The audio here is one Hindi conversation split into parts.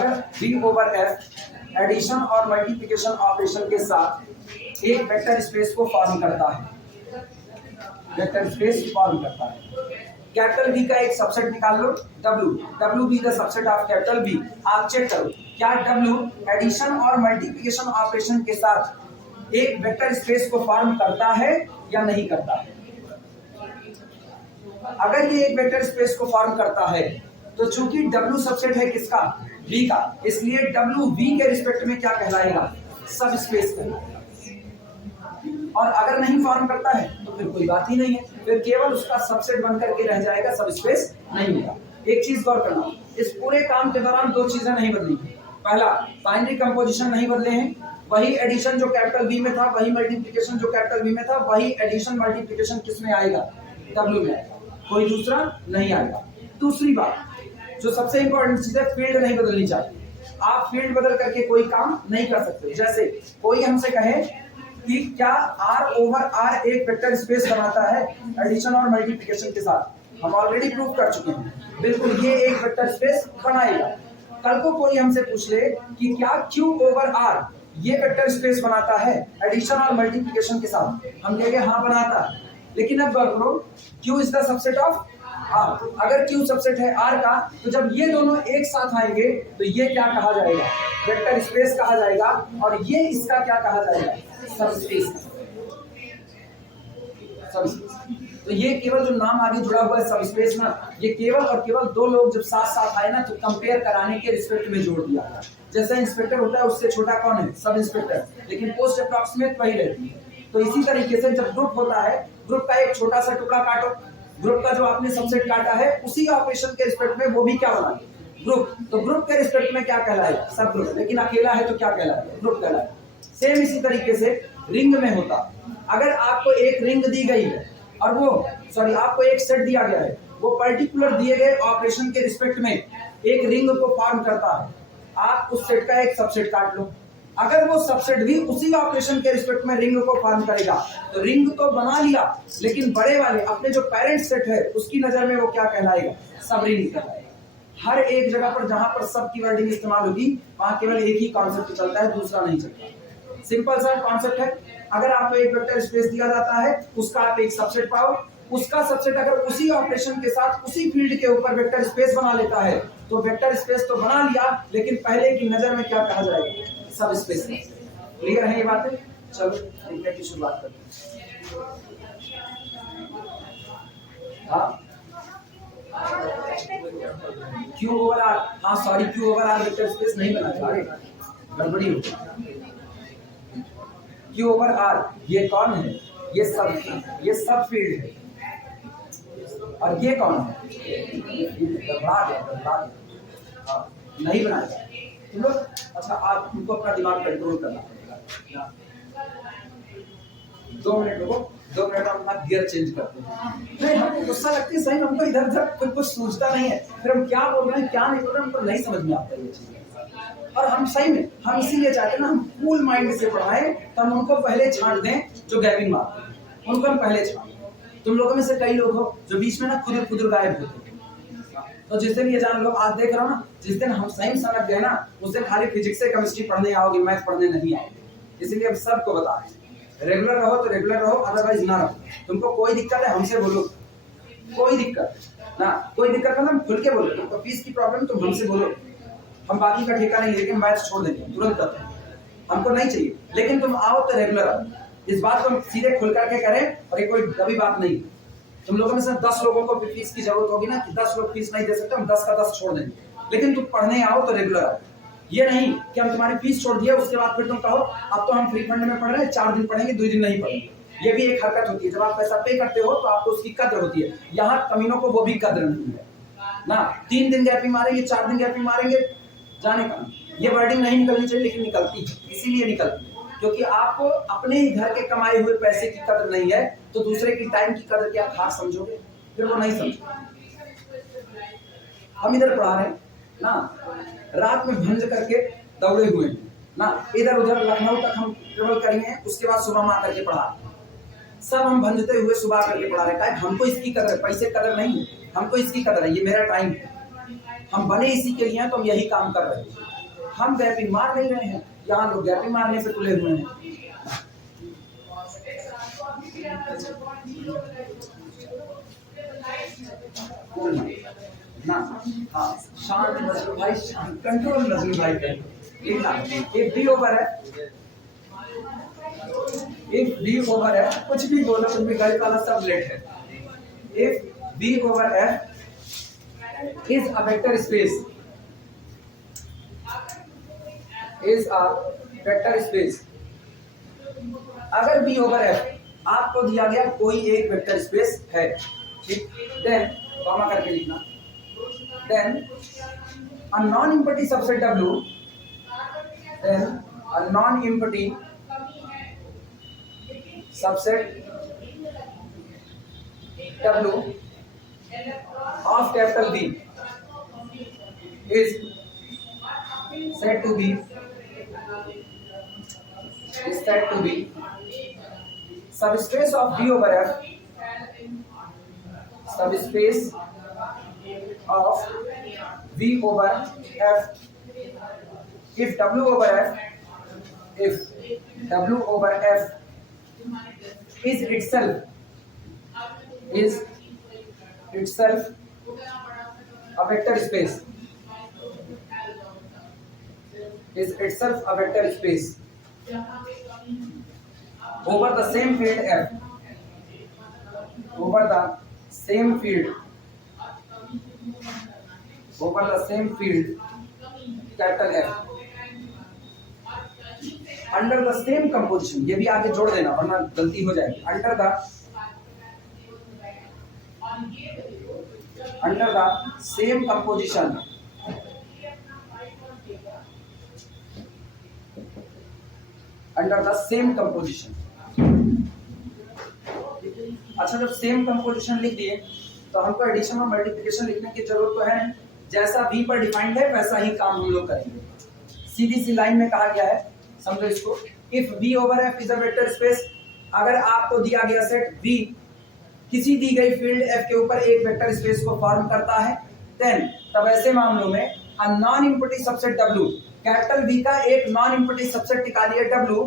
अगर बी ओवर एफ एडिशन और मल्टीप्लिकेशन ऑपरेशन के साथ एक वेक्टर स्पेस को फॉर्म करता है, वेक्टर स्पेस फॉर्म करता है। कैपिटल बी का एक सबसेट निकाल लो W, W B the subset of capital B. आप चेक करो क्या W एडिशन और मल्टीप्लिकेशन ऑपरेशन के साथ एक वेक्टर स्पेस को फॉर्म करता है या नहीं करता है। अगर ये एक वेक्टर स्पेस को फॉर्म करता है तो चूंकि W सबसेट है किसका, V का, इसलिए W V के रिस्पेक्ट में क्या कहलाएगा, सब स्पेस कहलाएगा। और अगर नहीं फॉर्म करता है तो फिर कोई बात ही नहीं है, फिर केवल उसका सबसेट बनकर के रह जाएगा, सब स्पेस नहीं होगा। एक चीज गौर करना, इस पूरे काम के दौरान दो चीजें नहीं बदली। पहला, बाइनरी कंपोजिशन नहीं बदले हैं, वही एडिशन जो कैपिटल बी में था, वही मल्टीप्लिकेशन जो कैपिटल बी में था, वही एडिशन मल्टीप्लिकेशन किस में आएगा, W में आएगा, कोई दूसरा नहीं आएगा। दूसरी बात जो सबसे इंपॉर्टेंट चीज है, फील्ड नहीं बदलनी चाहिए। आप फील्ड बदल करके कोई काम नहीं कर सकते। जैसे कोई हमसे कहे कि क्या R ओवर R एक वेक्टर स्पेस बनाता है एडिशन और मल्टीप्लिकेशन के साथ, हम ऑलरेडी प्रूव कर चुके हैं, बिल्कुल ये एक वेक्टर स्पेस बनाएगा। कल को कोई हमसे पूछ ले कि क्या Q ओवर R ये वेक्टर स्पेस बनाता है एडिशन और मल्टीप्लिकेशन के साथ, हम कहेंगे हाँ बनाता है। लेकिन अब गौर करो, Q is the subset of R, अगर Q सबसेट है R का, तो जब ये दोनों एक साथ आएंगे तो ये क्या कहा जाएगा, वेक्टर स्पेस कहा जाएगा, और ये इसका क्या कहा जाएगा, सब स्पेस। सब स्पेस तो ये केवल जो नाम आगे जुड़ा हुआ है सब स्पेस ना, ये केवल और केवल दो लोग जब साथ साथ आए ना तो कंपेयर कराने के रिस्पेक्ट में जोड़ दिया गया। जैसा इंस्पेक्टर होता है उससे छोटा कौन है, सब इंस्पेक्टर, लेकिन पोस्ट अप्रॉक्सीमेट वही रहती है। तो इसी तरीके से जब ग्रुप होता है, ग्रुप का एक छोटा सा टुकड़ा काटो, ग्रुप का जो आपने सबसेट काटा है उसी ऑपरेशन के रिस्पेक्ट में वो भी क्या बना, ग्रुप। तो ग्रुप के रिस्पेक्ट में क्या कहलाएगा, सब ग्रुप, लेकिन अकेला है तो क्या कहलाएगा, ग्रुप कहलाएगा। सेम इसी तरीके से रिंग में होता, अगर आपको एक रिंग दी गई है और वो आपको एक सेट दिया गया है, वो पर्टिकुलर दिए गए ऑपरेशन के रिस्पेक्ट में एक रिंग को फॉर्म करता है, आप उस सेट का एक सबसेट काट लो। अगर वो सबसेट भी उसी ऑपरेशन के रिस्पेक्ट में रिंग को फॉर्म करेगा तो रिंग तो बना लिया, लेकिन बड़े वाले अपने जो पेरेंट सेट है उसकी नजर में वो क्या कहलाएगा, सब रिंग कहलाएगा। हर एक जगह पर जहां पर सब की वर्डिंग इस्तेमाल होगी वहां केवल एक ही कॉन्सेप्ट चलता है, दूसरा नहीं चलता। सिंपल सा कॉन्सेप्ट है, अगर आपको एक वेक्टर स्पेस दिया जाता है, उसका आप एक सबसेट पाओ, उसका सबसेट अगर उसी ऑपरेशन के साथ उसी फील्ड के ऊपर वेक्टर स्पेस बना लेता है तो वेक्टर स्पेस तो बना लिया, लेकिन पहले की नजर में क्या कहा जाएगा, सब स्पेस। क्लियर है ये बातें? चलो लिखने की शुरुआत करते हैं। हाँ, Q ओवर R, हाँ sorry, Q over R vector space नहीं बना, अरे गड़बड़ी हो गई। Q ओवर R ये कौन है, ये सब फील्ड है, और ये कौन है, नहीं बनाया तुम लोग। अच्छा, आप तुमको अपना दिमाग कंट्रोल करना पड़ेगा। 2 मिनट रुको, 2 मिनट हम अपना गियर चेंज करते हैं। नहीं, हमको गुस्सा लगती है सही, हमको इधर उधर कुछ सोचता नहीं है, फिर हम क्या बोल रहे हैं क्या नहीं बोल रहे हैं हमको नहीं समझ में आता ये चीज। और हम सही में हम इसीलिए चाहते हैं ना, हम कूल माइंड से पढ़ाएं, तो हम उनको पहले छांट दें जो गैबिन मारते हैं, उनको हम पहले छांट। तुम लोगों में से कई लोग हो जो बीच में ना खुद गायब होते हैं, तो जिस दिन ये जान लो, आज देख रहा हूँ ना, जिस दिन हम साइंस समझ गए ना उस दिन खाली फिजिक्स से केमिस्ट्री पढ़ने आओगे, मैथ पढ़ने नहीं आओगे। इसीलिए हम सबको बता रहे हैं, रेगुलर रहो तो रेगुलर रहो, अदरवाइज ना रहो। तुमको कोई दिक्कत है हमसे बोलो, कोई दिक्कत ना, कोई दिक्कत है ना, खुल के बोलो। तुमको फीस की प्रॉब्लम तुम हमसे बोलो, हम बाकी का ठेका नहीं, लेकिन मैथ छोड़ देंगे तुरंत करते हैं, हमको नहीं चाहिए। लेकिन तुम आओ तो रेगुलर आओ, इस बात को हम सीधे खुल करके करें, और ये कोई दबी बात नहीं। तुम लोगों में से 10 लोगों को फीस की जरूरत होगी ना कि 10 लोग फीस नहीं दे सकते, हम 10 का 10 छोड़ देंगे, लेकिन तुम पढ़ने आओ तो रेगुलर आओ। ये नहीं कि हम तुम्हारी फीस छोड़ दिया उसके बाद फिर तुम कहो अब तो हम फ्री फंड में पढ़ रहे हैं, 4 दिन पढ़ेंगे 2 दिन नहीं पढ़ेंगे। ये भी एक हरकत होती है, जब आप पैसा पे करते हो तो आपको उसकी कद्र होती है। यहाँ कमीनों को वो भी कद्र नहीं है ना, 3 दिन गैप ही मारेंगे, 4 दिन गैप ही मारेंगे, जाने का। ये वर्डिंग नहीं निकलनी चाहिए, लेकिन निकलती है, इसीलिए निकलती है क्योंकि आपको अपने ही घर के कमाए हुए पैसे की कदर नहीं है, तो दूसरे की टाइम की कदर क्या खास समझोगे, फिर वो नहीं समझोगे। हम इधर पढ़ा रहे हैं ना, रात में भंज करके दौड़े हुए हैं ना, इधर उधर लखनऊ तक हम ट्रेवल करेंगे, उसके बाद सुबह में आकर के पढ़ा, सब हम भंजते हुए सुबह करके पढ़ा रहे हैं। हमको इसकी कदर है, पैसे कदर नहीं है, हमको इसकी कदर है, ये मेरा टाइम है, हम बने इसी के लिए हैं, तो हम यही काम कर रहे हैं। हम गैपिंग मार नहीं रहे हैं, यहाँ लोग गैपिंग मारने पे तुले हुए हैं। ना हाँ शांत नजर भाई, कंट्रोल नजर भाई लिखना। एक बी ओवर है, एक बी ओवर है, कुछ भी बोलो, कुछ भी गलत वाला सब लेट है। If B over F is a vector space, is a vector space, अगर बी ओवर एफ आपको दिया गया कोई एक वेक्टर स्पेस है, ठीक, देन कॉमा करके लिखना, then a non empty subset W, then a non empty subset W of capital B is said to be subspace of B over F, subspace of V over F if W over F, if W over F is itself a vector space, is itself a vector space over the same field F, over the same field, over the same field capital F, under the same composition, ये भी आगे जोड़ देना वरना गलती हो जाएगी, under the same composition, under the same composition। अच्छा, जब सेम कंपोजिशन लिख दिए तो हमको एडिशन और मल्टीप्लिकेशन लिखने की जरूरत तो है नहीं, जैसा V पर डिफाइंड है वैसा ही काम हम लोग करेंगे। सीधी सी लाइन में कहा गया है, समझो इसको, if V over F is a vector space, अगर आपको दिया गया सेट V किसी दी गई फील्ड F के ऊपर एक वेक्टर स्पेस को फॉर्म करता है, देन तब ऐसे मामलों में a non empty subset W, capital V का एक नॉन एम्प्टी सबसेट निकालिए W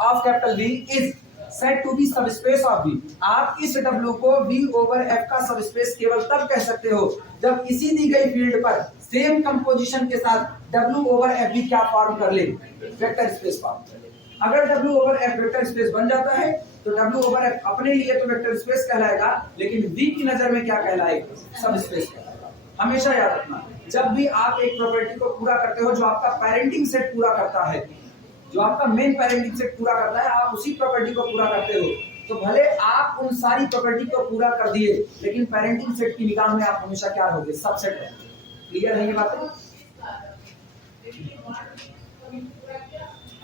of capital V is set to be subspace of V। आप इस W को V ओवर F का सबस्पेस केवल तब कह सकते हो जब इसी दी गई फील्ड पर सेम कंपोजिशन के साथ W ओवर F भी क्या फॉर्म कर ले, वेक्टर स्पेस फॉर्म कर ले। अगर W over F vector space बन जाता है तो W ओवर F अपने लिए तो वेक्टर स्पेस कहलाएगा, लेकिन V की नजर में क्या कहलाएगा, सबस्पेस कहलाएगा। हमेशा याद रखना, जब भी आप एक प्रॉपर्टी को पूरा करते हो जो आपका पेरेंटिंग सेट पूरा करता है, जो आपका मेन पेरेंटिंग सेट पूरा करता है, आप उसी प्रॉपर्टी को पूरा करते हो, तो भले आप उन सारी प्रॉपर्टी को पूरा कर दिए लेकिन पेरेंटिंग सेट की निगाह में आप हमेशा क्या रहोगे, सबसेट रहोगे। क्लियर है ये बातें?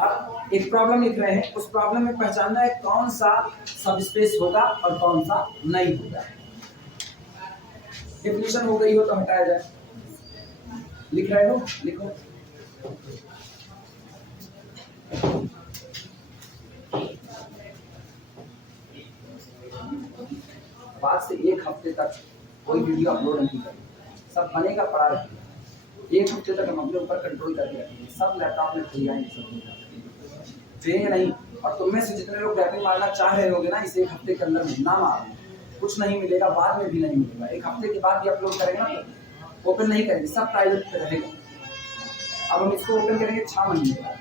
अब एक प्रॉब्लम लिख रहे हैं, उस प्रॉब्लम में पहचानना है कौन सा सबस्पेस होगा और कौन सा नहीं होगा। डेफिनेशन हो गई हो तो हटाया जाए। लिख रहे हो, लिखो। बाद से एक हफ्ते तक कोई वीडियो अपलोड नहीं करेंगे, सब बनेगा पड़ा रहेगा। एक हफ्ते तक हम अपने ऊपर कंट्रोल करके रखेंगे, सब लैपटॉप में खुल जाएंगे, सब ट्रेन नहीं। और तुम में से जितने लोग बैटिंग मारना चाह रहे होगे ना, इस एक हफ्ते के अंदर ना मारना, कुछ नहीं मिलेगा, बाद में भी नहीं मिलेगा। एक हफ्ते के बाद भी अपलोड करेंगे ना, तो ओपन नहीं करेंगे, सब प्राइवेट पे रहेगा। अब हम इसको ओपन करेंगे 6 महीने बाद,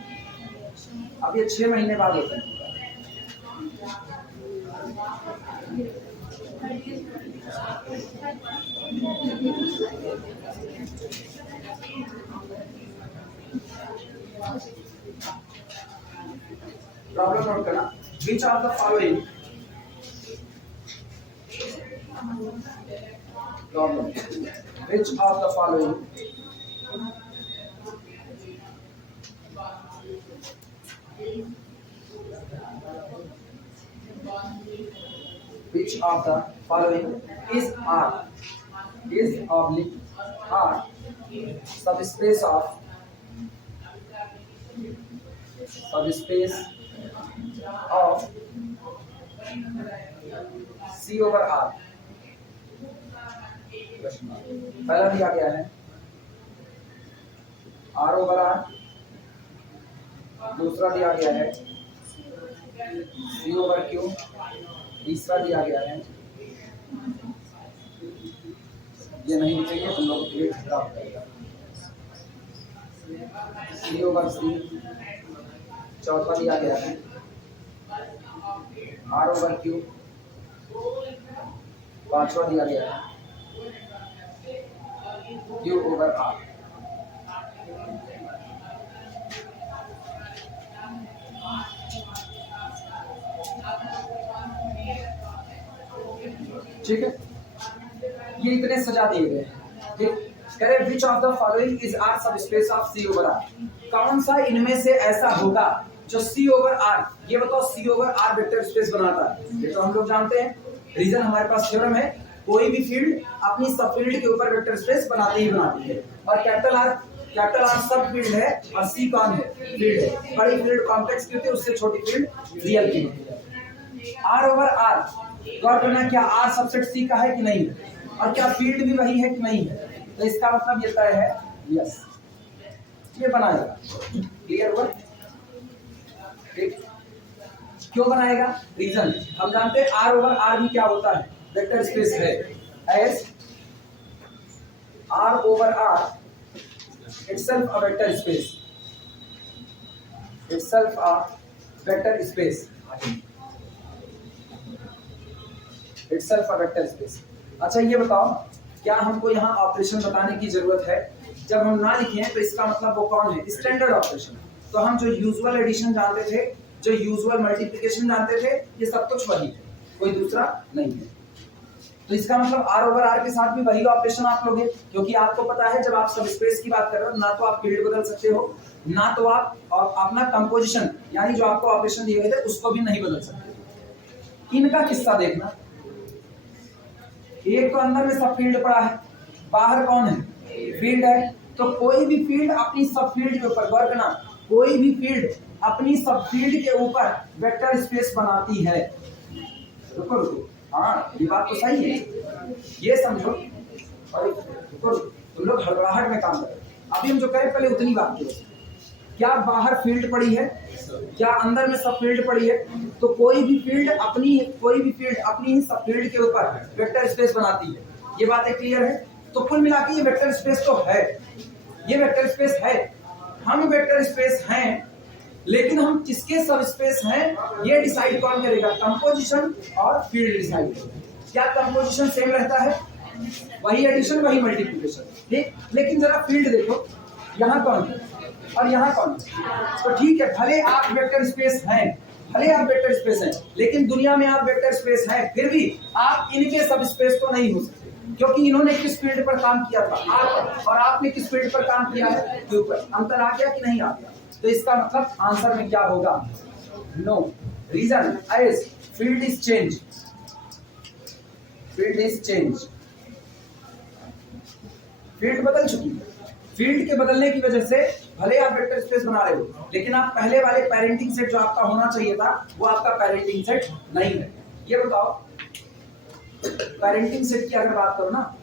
अब ये 6 महीने बाद ओपन होगा। प्रॉब्लम नोट करना, which of the following problem, which of the following which of the following is R, is oblique R subspace of C over R। पहला दिया गया है R over R दूसरा दिया गया है C ओवर Q, तीसरा दिया गया है, ये नहीं लिखेंगे तुम लोग के लिए खराब रहेगा, C ओवर C, चौथा दिया गया है R ओवर Q, पांचवा दिया गया है Q ओवर R। ठीक है, ये इतने सजा दिए गए हैं। ठीक, करे which of the following is are subspace of C over R, कौन सा इनमें से ऐसा होगा जो C ओवर R, ये बताओ C over R vector space बनाता है। ये तो हम लोग जानते हैं, रीजन हमारे पास थ्योरम है, कोई भी फील्ड अपनी सब फील्ड के ऊपर वेक्टर स्पेस बनाती है। और कैपिटल आर सब फील्ड है और C कौन है, फील्ड है। बड़ी फील्ड कॉम्प्लेक्स की होती है, उससे छोटी फील्ड रियल की होती है। R ओवर R, गौर करना क्या R सबसेट C का है कि नहीं, और क्या फील्ड भी वही है कि नहीं है, तो इसका मतलब ये तय है यस, ये बनाएगा। क्लियर हुआ? ठीक, क्यों बनाएगा, रीजन हम जानते हैं R ओवर R भी क्या होता है, वेक्टर स्पेस है, as R over R itself a vector space, itself a vector space, itself a vector space। अच्छा ये बताओ, क्या हमको यहाँ ऑपरेशन बताने की जरूरत है? जब हम ना लिखें तो इसका मतलब वो कौन है, स्टैंडर्ड ऑपरेशन। तो हम जो यूजुअल एडिशन जानते थे, जो यूजुअल मल्टीप्लिकेशन जानते थे, ये सब कुछ वही है, कोई दूसरा नहीं है। तो इसका मतलब R ओवर R के साथ भी वही ऑपरेशन आप लोगे, क्योंकि आपको पता है जब आप सब स्पेस की बात कर रहे हो, ना तो आप फील्ड बदल सकते हो, ना तो आप अपना कंपोजिशन यानी जो आपको ऑपरेशन दिए गए थे उसको भी नहीं बदल सकते। इनका किस्सा देखना, एक तो अंदर में सब फील्ड पड़ा है, बाहर कौन है, फील्ड है। तो कोई भी फील्ड अपनी सब फील्ड के ऊपर, गौर करना, कोई भी फील्ड अपनी सब फील्ड के ऊपर वेक्टर स्पेस बनाती है। रुको रुको, हाँ ये बात तो सही है, ये समझो। और रुको, तुम लोग हड़बड़ाहट में काम करो। अभी हम जो करें पहले उतनी बात करो, क्या बाहर फील्ड पड़ी है, क्या अंदर में सब फील्ड पड़ी है। तो कोई भी फील्ड अपनी ही सब फील्ड के ऊपर वेक्टर स्पेस बनाती है, ये बातें क्लियर है। तो कुल मिला के ये वेक्टर स्पेस तो है, ये वेक्टर स्पेस है, हम वेक्टर स्पेस हैं, लेकिन हम किसके सब स्पेस हैं ये डिसाइड कौन करेगा, कंपोजिशन और फील्ड डिसाइड। क्या कंपोजिशन सेम रहता है, वही एडिशन वही मल्टीप्लिकेशन, ठीक, लेकिन जरा फील्ड देखो, यहाँ कौन है और यहाँ कौन है। तो ठीक है, भले आप वेक्टर स्पेस हैं, भले आप वेक्टर स्पेस हैं, लेकिन दुनिया में आप वेक्टर स्पेस हैं, फिर भी आप इनके सब स्पेस तो नहीं हो सकते, क्योंकि इन्होंने किस फील्ड पर काम किया था, आर पर, और आपने किस फील्ड पर काम किया है, क्यू पर। अंतर आ गया कि नहीं आ गया? तो इसका मतलब आंसर में क्या होगा, no. Reason as field is change, field is change, field बदल चुकी है। फील्ड के बदलने की वजह से भले आप वेक्टर स्पेस बना रहे हो, लेकिन आप पहले वाले पेरेंटिंग सेट जो आपका होना चाहिए था वो आपका पेरेंटिंग सेट नहीं है। ये बताओ, पेरेंटिंग सेट की अगर बात करो ना,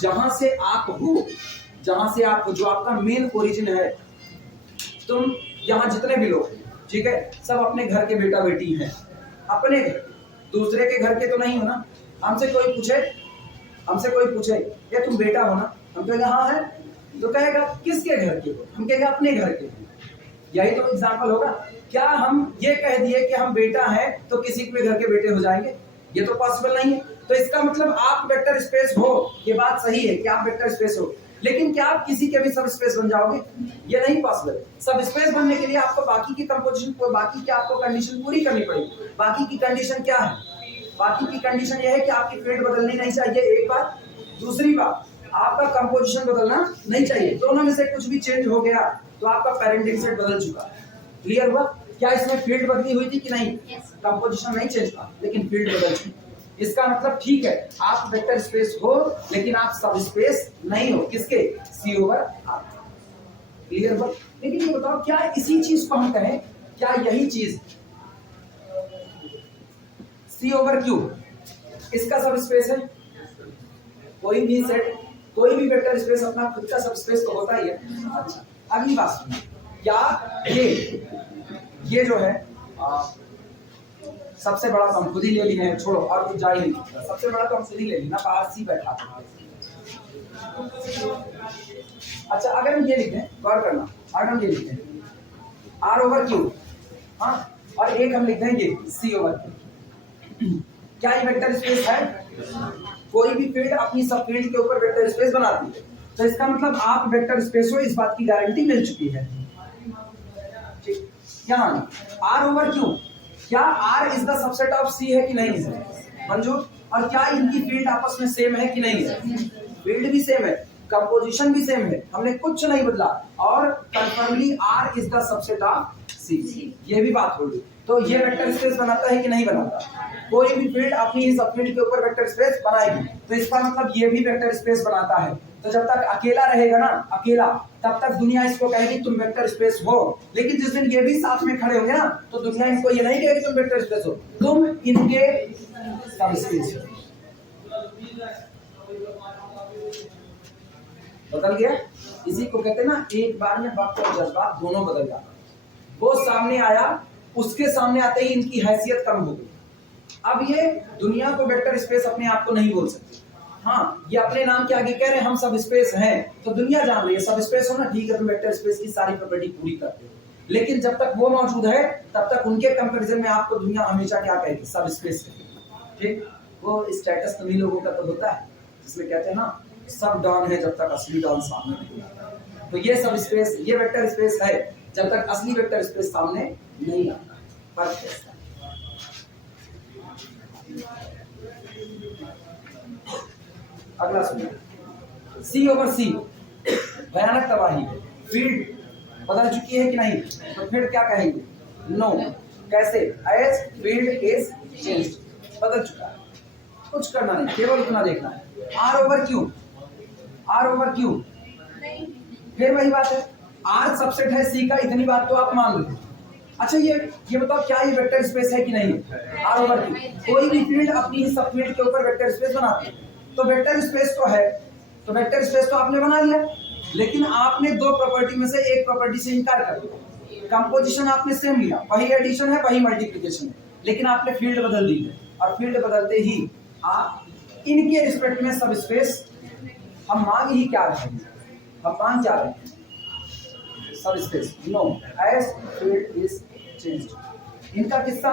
जहां से आप हो, जो आपका मेन ओरिजिन है, तुम यहाँ जितने भी लोग, ठीक है, सब अपने घर के बेटा बेटी हैं, अपने घर, दूसरे के घर के तो नहीं हो ना। हमसे कोई पूछे ये तुम बेटा हो ना, हम कहेंगे हाँ है, तो कहेगा किसके घर के हो, हम कहेंगे अपने घर के। यही तो एग्जाम्पल होगा। क्या हम ये कह दिए कि हम बेटा हैं तो किसी के घर के बेटे हो जाएंगे? ये तो पॉसिबल नहीं है। तो इसका मतलब आप वेक्टर स्पेस हो, ये बात सही है कि आप वेक्टर स्पेस हो, लेकिन क्या आप किसी के भी सब स्पेस बन जाओगे? ये नहीं पॉसिबल। सब स्पेस बनने के लिए आपको बाकी की कंपोजिशन को, बाकी की आपको कंडीशन पूरी करनी पड़ेगी। बाकी की कंडीशन क्या है? बाकी की कंडीशन ये है कि आपकी फील्ड बदलनी नहीं चाहिए, एक बात। दूसरी बात, आपका कंपोजिशन बदलना नहीं चाहिए। दोनों में से कुछ भी चेंज हो गया तो आपका पेरेंटिंग सेट बदल चुका। क्लियर हुआ? क्या इसमें फील्ड बदली हुई थी कि नहीं? कंपोजिशन नहीं चेंज था, लेकिन फील्ड बदल चुकी। इसका मतलब ठीक है, आप वेक्टर स्पेस हो, लेकिन आप सब स्पेस नहीं हो। किसके? सी ओवर आर। क्लियर हुआ? लेकिन ये बताओ, क्या इसी चीज को हम कहें, क्या यही चीज सी ओवर क्यू इसका सब स्पेस है? कोई भी सेट, कोई भी वेक्टर स्पेस अपना खुद का सब स्पेस तो होता ही है। अच्छा, अगली बात सुनिए, क्या ये ये जो है सबसे बड़ा तो हम खुद ही ले लिए हैं, छोड़ो और कुछ जा ही नहीं सकता। सबसे बड़ा तो हम खुद ही ले ली ना, बाहर सी बैठा था। अच्छा अगर हम ये लिखें, गौर करना, अगर हम ये लिखें R ओवर Q, हाँ, और एक हम लिख देंगे C ओवर Q, क्या ये वेक्टर स्पेस है? कोई भी फील्ड अपनी सब फील्ड के ऊपर वेक्टर स्पेस बनाती है, तो इसका मतलब आप वेक्टर स्पेस हो, इस बात की गारंटी मिल चुकी है। ठीक, यहाँ R ओवर Q, क्या R is the subset of C है कि नहीं है? मंजूर। और क्या इनकी फील्ड आपस में सेम है कि नहीं है? फील्ड भी सेम है, कंपोजिशन भी सेम है, हमने कुछ नहीं बदला, और कंफर्मली R is the subset of C, ये भी बात होगी। तो ये वेक्टर स्पेस बनाता है कि नहीं बनाता? कोई भी फील्ड अपनी ही सब फील्ड के ऊपर वेक्टर स्पेस बनाएगी, तो इसका मतलब ये भी वेक्टर स्पेस बनाता है। तो जब तक अकेला रहेगा ना, अकेला, तब तक दुनिया इसको कहेगी तुम वेक्टर स्पेस हो। लेकिन जिस दिन ये भी साथ में खड़े होंगे ना, तो दुनिया इनको ये नहीं कहेगी तुम वेक्टर स्पेस हो, तुम इनके सब स्पेस हो। बदल गया, इसी को कहते हैं ना एक बार में वक्त और जज्बात दोनों बदल जाता। वो सामने आया, उसके सामने आते ही इनकी हैसियत कम हो गई। अब ये दुनिया को वेक्टर स्पेस अपने आप को नहीं बोल सकते। हाँ, ये अपने नाम के आगे कह रहे हैं हम सब स्पेस हैं, तो दुनिया जान रही है सब स्पेस हो ना, ठीक है, तुम वेक्टर स्पेस की सारी प्रॉपर्टी पूरी करते हो। लेकिन जब तक वो मौजूद है, तब तक उनके कंपैरिजन में आपको दुनिया हमेशा क्या कहेगी? सब स्पेस कहेगी। ठीक, वो स्टेटस तभी लोगों का तो होता है जिसमें कहते हैं ना सब डॉन है जब तक असली डॉन सामने नहीं आता। तो ये सब स्पेस, ये वेक्टर स्पेस है जब तक असली वेक्टर स्पेस सामने नहीं आता। फर्क अगला सुनिए, C ओवर C, भयानक तबाही, फील्ड बदल चुकी है कि नहीं? तो फिर क्या कहेंगे? नो। कैसे? एज फील्ड इज चेंज्ड, बदल चुका है, कुछ करना नहीं, केवल इतना देखना है। R over Q, R over Q, फिर वही बात है, R सबसेट है C का, इतनी बात तो आप मान लो। अच्छा ये बताओ क्या ये वेक्टर स्पेस है कि नहीं? R ओवर Q, कोई भी फील्ड अपनी ही सब फील्ड के ऊपर वेक्टर स्पेस बनाती है, तो वेक्टर स्पेस तो है, तो वेक्टर स्पेस तो आपने बना लिया, लेकिन आपने दो प्रॉपर्टी में से एक प्रॉपर्टी से इनकार कर दिया। कंपोजिशन आपने सेम लिया, वही एडिशन है, वही मल्टीप्लिकेशन है, लेकिन आपने फील्ड बदल दी है, और फील्ड बदलते ही आप इनके रिस्पेक्ट में सब स्पेस, हम मांग ही क्या रहे हैं? हम मांग क्या रहे हैं? Subspace. No, as field is changed. इनका किस्सा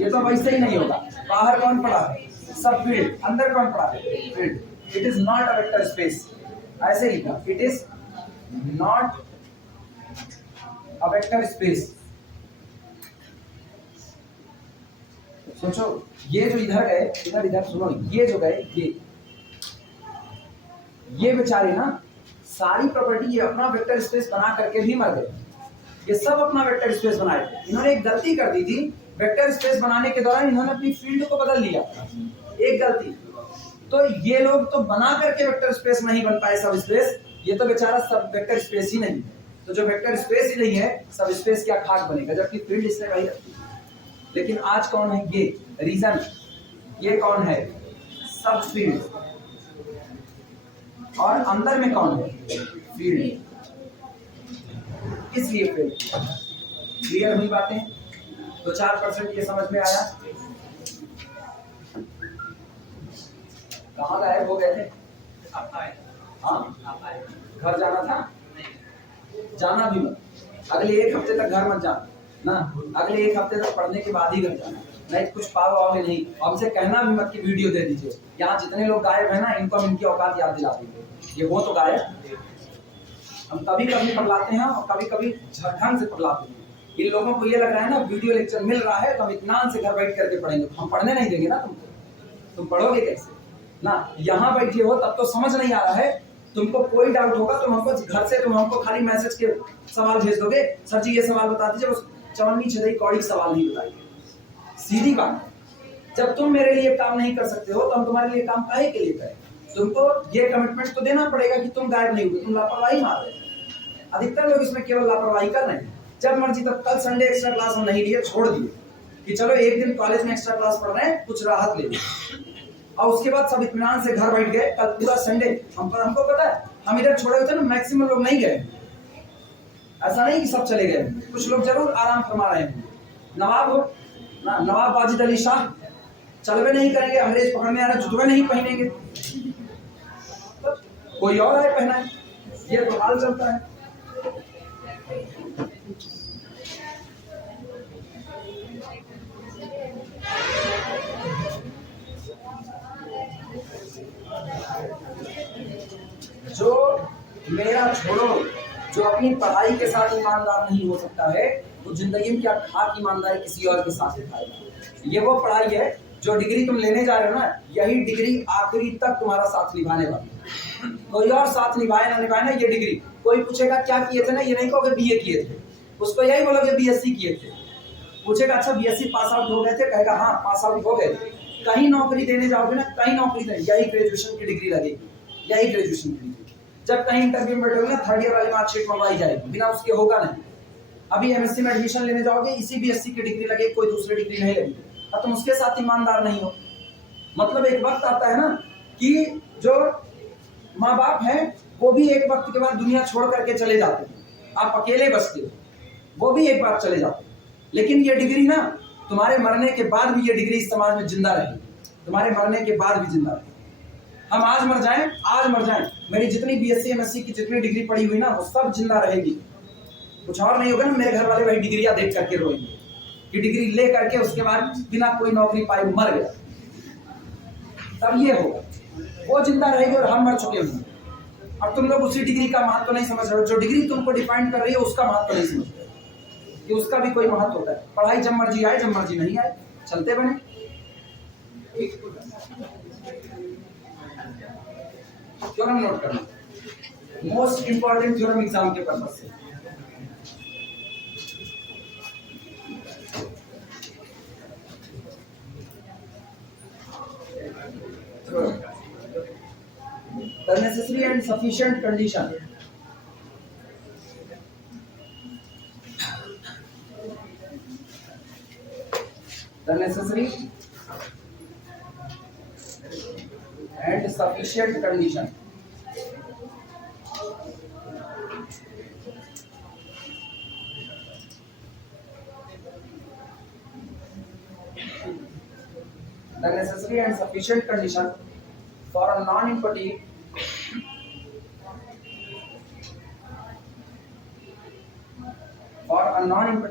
ये तो वैसे ही नहीं होगा। बाहर कौन पड़ा है? सब फील्ड, अंदर कौन पड़ा है? Field. It is not a vector space, ऐसे लिखा, it is not a vector space. सोचो, ये जो इधर गए, इधर सुनो, ये जो गए, ये बेचारे ना सारी प्रॉपर्टी ये अपना वेक्टर स्पेस बना करके भी मर गए। ये सब अपना वेक्टर स्पेस बनाए थे। इन्होंने एक गलती कर दी थी, वेक्टर स्पेस बनाने के दौरान इन्होंने अपनी फील्ड को बदल लिया, एक गलती। तो ये लोग तो बना करके वेक्टर स्पेस नहीं बन पाए सब स्पेस, ये तो बेचारा सब वेक्टर स्पेस ही नहीं। तो जो वेक्टर स्पेस ही नहीं है, सब स्पेस क्या खाक बनेगा, जबकि फील्ड इसने वही रखी। लेकिन आज कौन है ये? रीजन, ये कौन है? सब फील्ड, और अंदर में कौन है? फील्ड। इसलिए फील्ड। क्लियर हुई बातें? 2-4% ये समझ में आया? कहाँ गायब हो गए थे? हाँ, घर जाना था? जाना भी मत, अगले 1 हफ्ते तक घर मत जाना ना, अगले 1 हफ्ते तक पढ़ने के बाद ही घर जाना, नहीं कुछ पाओगे नहीं। हमसे कहना भी मत कि वीडियो दे दीजिए। यहाँ जितने लोग गायब है ना, इनको हम इनकी औकात याद दिला देंगे। ये वो तो गायब, हम कभी कभी पढ़ाते हैं और कभी कभी झारखंड से पढ़ाते हैं। इन लोगों को ये लग रहा है ना वीडियो लेक्चर मिल रहा है तो हम इत्मीनान से घर बैठ करके पढ़ेंगे, हम पढ़ने नहीं देंगे ना तुमको, तुम पढ़ोगे कैसे ना? यहाँ बैठे हो तब तो समझ नहीं आ रहा है, तुमको कोई डाउट होगा तुम हमको घर से, तुम हमको खाली मैसेज के सवाल भेज दोगे, सर जी ये सवाल बता दीजिए, बस चवन्नी छदई कौड़ी सवाल नहीं बताइए। सीधी बात, जब तुम मेरे लिए काम नहीं कर सकते हो तो हम तुम्हारे लिए काम काहे के लिए करें? तुमको ये कमिटमेंट तो देना पड़ेगा कि तुम गायब नहीं होगे, तुम लापरवाही मार रहे हो। अधिकतर लोग इसमें केवल लापरवाही कर रहे हैं। जब मर्जी तब, कल संडे एक्स्ट्रा क्लास हम नहीं लिए, छोड़ दिए कि चलो एक दिन कॉलेज में एक्स्ट्रा क्लास पढ़ रहे हैं, कुछ राहत ले, और उसके बाद सब इत्मीनान से घर बैठ गए। कल पूरा संडे हमको पता है, हम इधर छोड़े हुए थे ना, मैक्सिमम लोग नहीं गए, ऐसा नहीं कि सब चले गए, कुछ लोग जरूर आराम फरमा रहे हैं। नवाब हो ना, नवाब वाजिद अली शाह चलवे नहीं करेंगे, अंग्रेज पकड़ने आ रहे जुतवे नहीं पहनेंगे, तो कोई और आए पहनाए, ये तो हाल चलता है। जो मेरा छोड़ो, जो अपनी पढ़ाई के साथ ईमानदार नहीं हो सकता है, वो जिंदगी में क्या खाक ईमानदारी किसी और के साथ दिखाएगा। ये वो पढ़ाई है जो डिग्री तुम लेने जा रहे हो ना, यही डिग्री आखिरी तक तुम्हारा साथ निभाने वाली है। कोई और साथ निभाए ना निभाए ना, ये डिग्री कोई पूछेगा क्या किए थे ना, ये नहीं कहोगे बीए किए थे, उसको यही बोलोगे बीएससी किए थे। पूछेगा अच्छा बीएससी पास आउट हो गए थे, कहेगा हाँ पास आउट हो गए थे। कहीं नौकरी देने जाओगे ना, कहीं नौकरी देने यही ग्रेजुएशन की डिग्री लगेगी, यही ग्रेजुएशन की डिग्री। जब कहीं इंटरव्यू में बैठोगे ना, थर्ड ईयर वाली मार्कशीट मंगवाई जाएगी, बिना उसके होगा नहीं। अभी एमएससी में एडमिशन लेने जाओगे, इसी बीएससी की डिग्री लगेगी, कोई दूसरी डिग्री नहीं लगेगी। अब तुम उसके साथ ईमानदार नहीं हो। मतलब एक वक्त आता है ना कि जो माँ बाप हैं वो भी एक वक्त के बाद दुनिया छोड़ करके चले जाते हैं, आप अकेले बचते हो, वो भी एक बार चले जाते हैं। लेकिन ये डिग्री ना तुम्हारे मरने के बाद भी, ये डिग्री इस समाज में जिंदा रहेगी, तुम्हारे मरने के बाद भी जिंदा रहेगी। हम आज मर जाएं, मेरी जितनी बीएससी एमएससी की जितनी डिग्री पड़ी हुई ना, वो सब जिंदा रहेगी। कुछ और नहीं होगा ना, मेरे घर वाले वही डिग्रियां देख करके रोएंगे कि डिग्री ले करके उसके बाद बिना कोई नौकरी पाए मर गया, तब ये होगा। वो जिंदा रहेगी और हम मर चुके होंगे। अब तुम लोग उसी डिग्री का महत्व नहीं समझ रहे हो, जो डिग्री तुमको डिफाइन कर रही है उसका महत्व नहीं समझ रहे कि उसका भी कोई महत्व होता है। पढ़ाई जब मर्जी आए, जब मर्जी नहीं आए, चलते बने। थ्योरम नोट करना, मोस्ट इंपॉर्टेंट थ्योरम एग्जाम के पर्पस से। The necessary and sufficient condition. The necessary and sufficient condition. The necessary and sufficient condition for a non-empty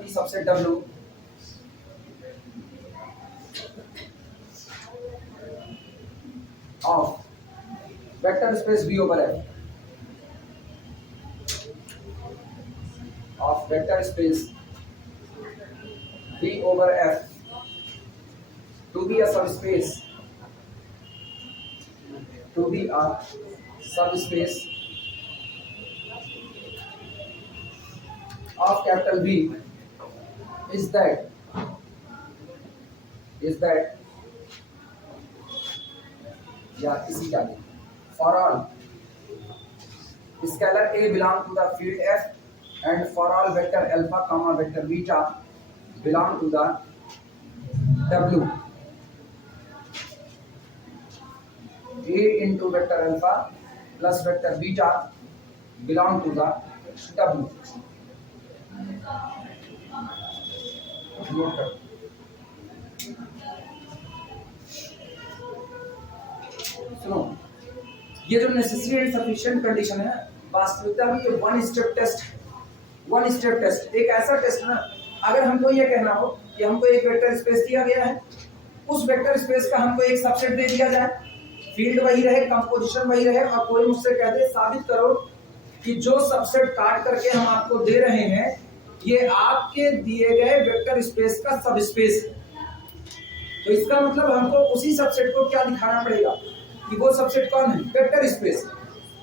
subset W of vector space V over F, of vector space V over F to be a subspace, of capital V is that yeah, इसी का for all scalar A belong to the field F and for all vector alpha comma vector beta belong to the W. A into vector alpha plus vector beta belong to the W. Note कर, सुनो, ये जो नेसेसरी एंड सफिशिएंट कंडीशन है, वास्तविकता में ये वन स्टेप टेस्ट। एक ऐसा टेस्ट ना, अगर हमको ये कहना हो कि हमको एक वेक्टर स्पेस दिया गया है, उस वेक्टर स्पेस का हमको एक सबसेट दे दिया जाए, फील्ड वही रहे, कंपोजिशन वही रहे, और कोई मुझसे कह दे साबित करो कि जो सबसेट काट करके हम आपको दे रहे हैं ये आपके दिए गए वेक्टर स्पेस का सबस्पेस है, तो इसका मतलब हमको उसी सबसेट को क्या दिखाना पड़ेगा कि वो सबसेट कौन है, वेक्टर स्पेस।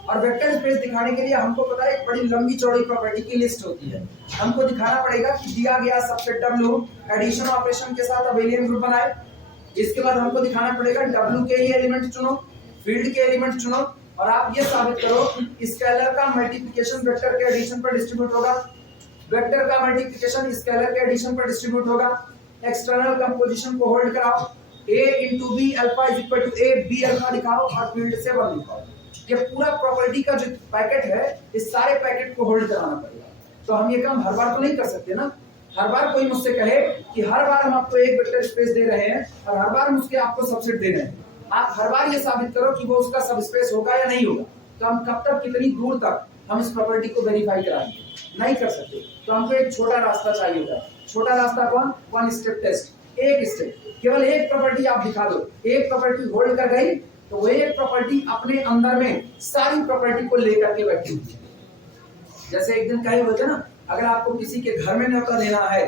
और वेक्टर स्पेस दिखाने के लिए हमको पता है एक बड़ी लंबी चौड़ी प्रॉपर्टी की लिस्ट होती है। हमको दिखाना पड़ेगा कि दिया गया सबसेट W एडिशन ऑपरेशन के साथ अबेलियन ग्रुप बनाए। इसके बाद हमको दिखाना पड़ेगा W के ही एलिमेंट चुनो, फील्ड के एलिमेंट चुनो, और आप ये साबित करो स्केलर का मल्टीप्लिकेशन वेक्टर के एडिशन पर डिस्ट्रीब्यूट होगा, वेक्टर का मल्टीप्लिकेशन स्केलर के एडिशन पर डिस्ट्रीब्यूट होगा। एक्सटर्नल कंपोजिशन को होल्ड कराओ, A into B alpha is equal to A B alpha दिखाओ और फील्ड से 1 दिखाओ। ये पूरा प्रॉपर्टी का जो पैकेट है, इस सारे पैकेट को होल्ड कराना पड़ेगा। तो हम ये काम हर बार तो नहीं कर सकते ना। हर बार कोई मुझसे कहे कि हर बार हम आपको एक वेक्टर स्पेस दे रहे हैं और हर बार हम उसके आपको सबसेट दे रहे हैं, आप हर बार ये साबित करो कि वो उसका सब स्पेस होगा या नहीं होगा, तो हम कब तक कितनी दूर तक हम इस प्रॉपर्टी को वेरीफाई कराएंगे, नहीं कर सकते। तो हमको एक छोटा रास्ता चाहिए होगा। छोटा रास्ता कौन? One step test. एक स्टेप, केवल एक प्रॉपर्टी आप दिखा दो, एक प्रॉपर्टी होल्ड कर गई तो वो एक प्रॉपर्टी अपने अंदर में सारी प्रॉपर्टी को लेकर के बैठी हुई है। जैसे एक दिन कहे हुए थे ना, अगर आपको किसी के घर में न्योता देना है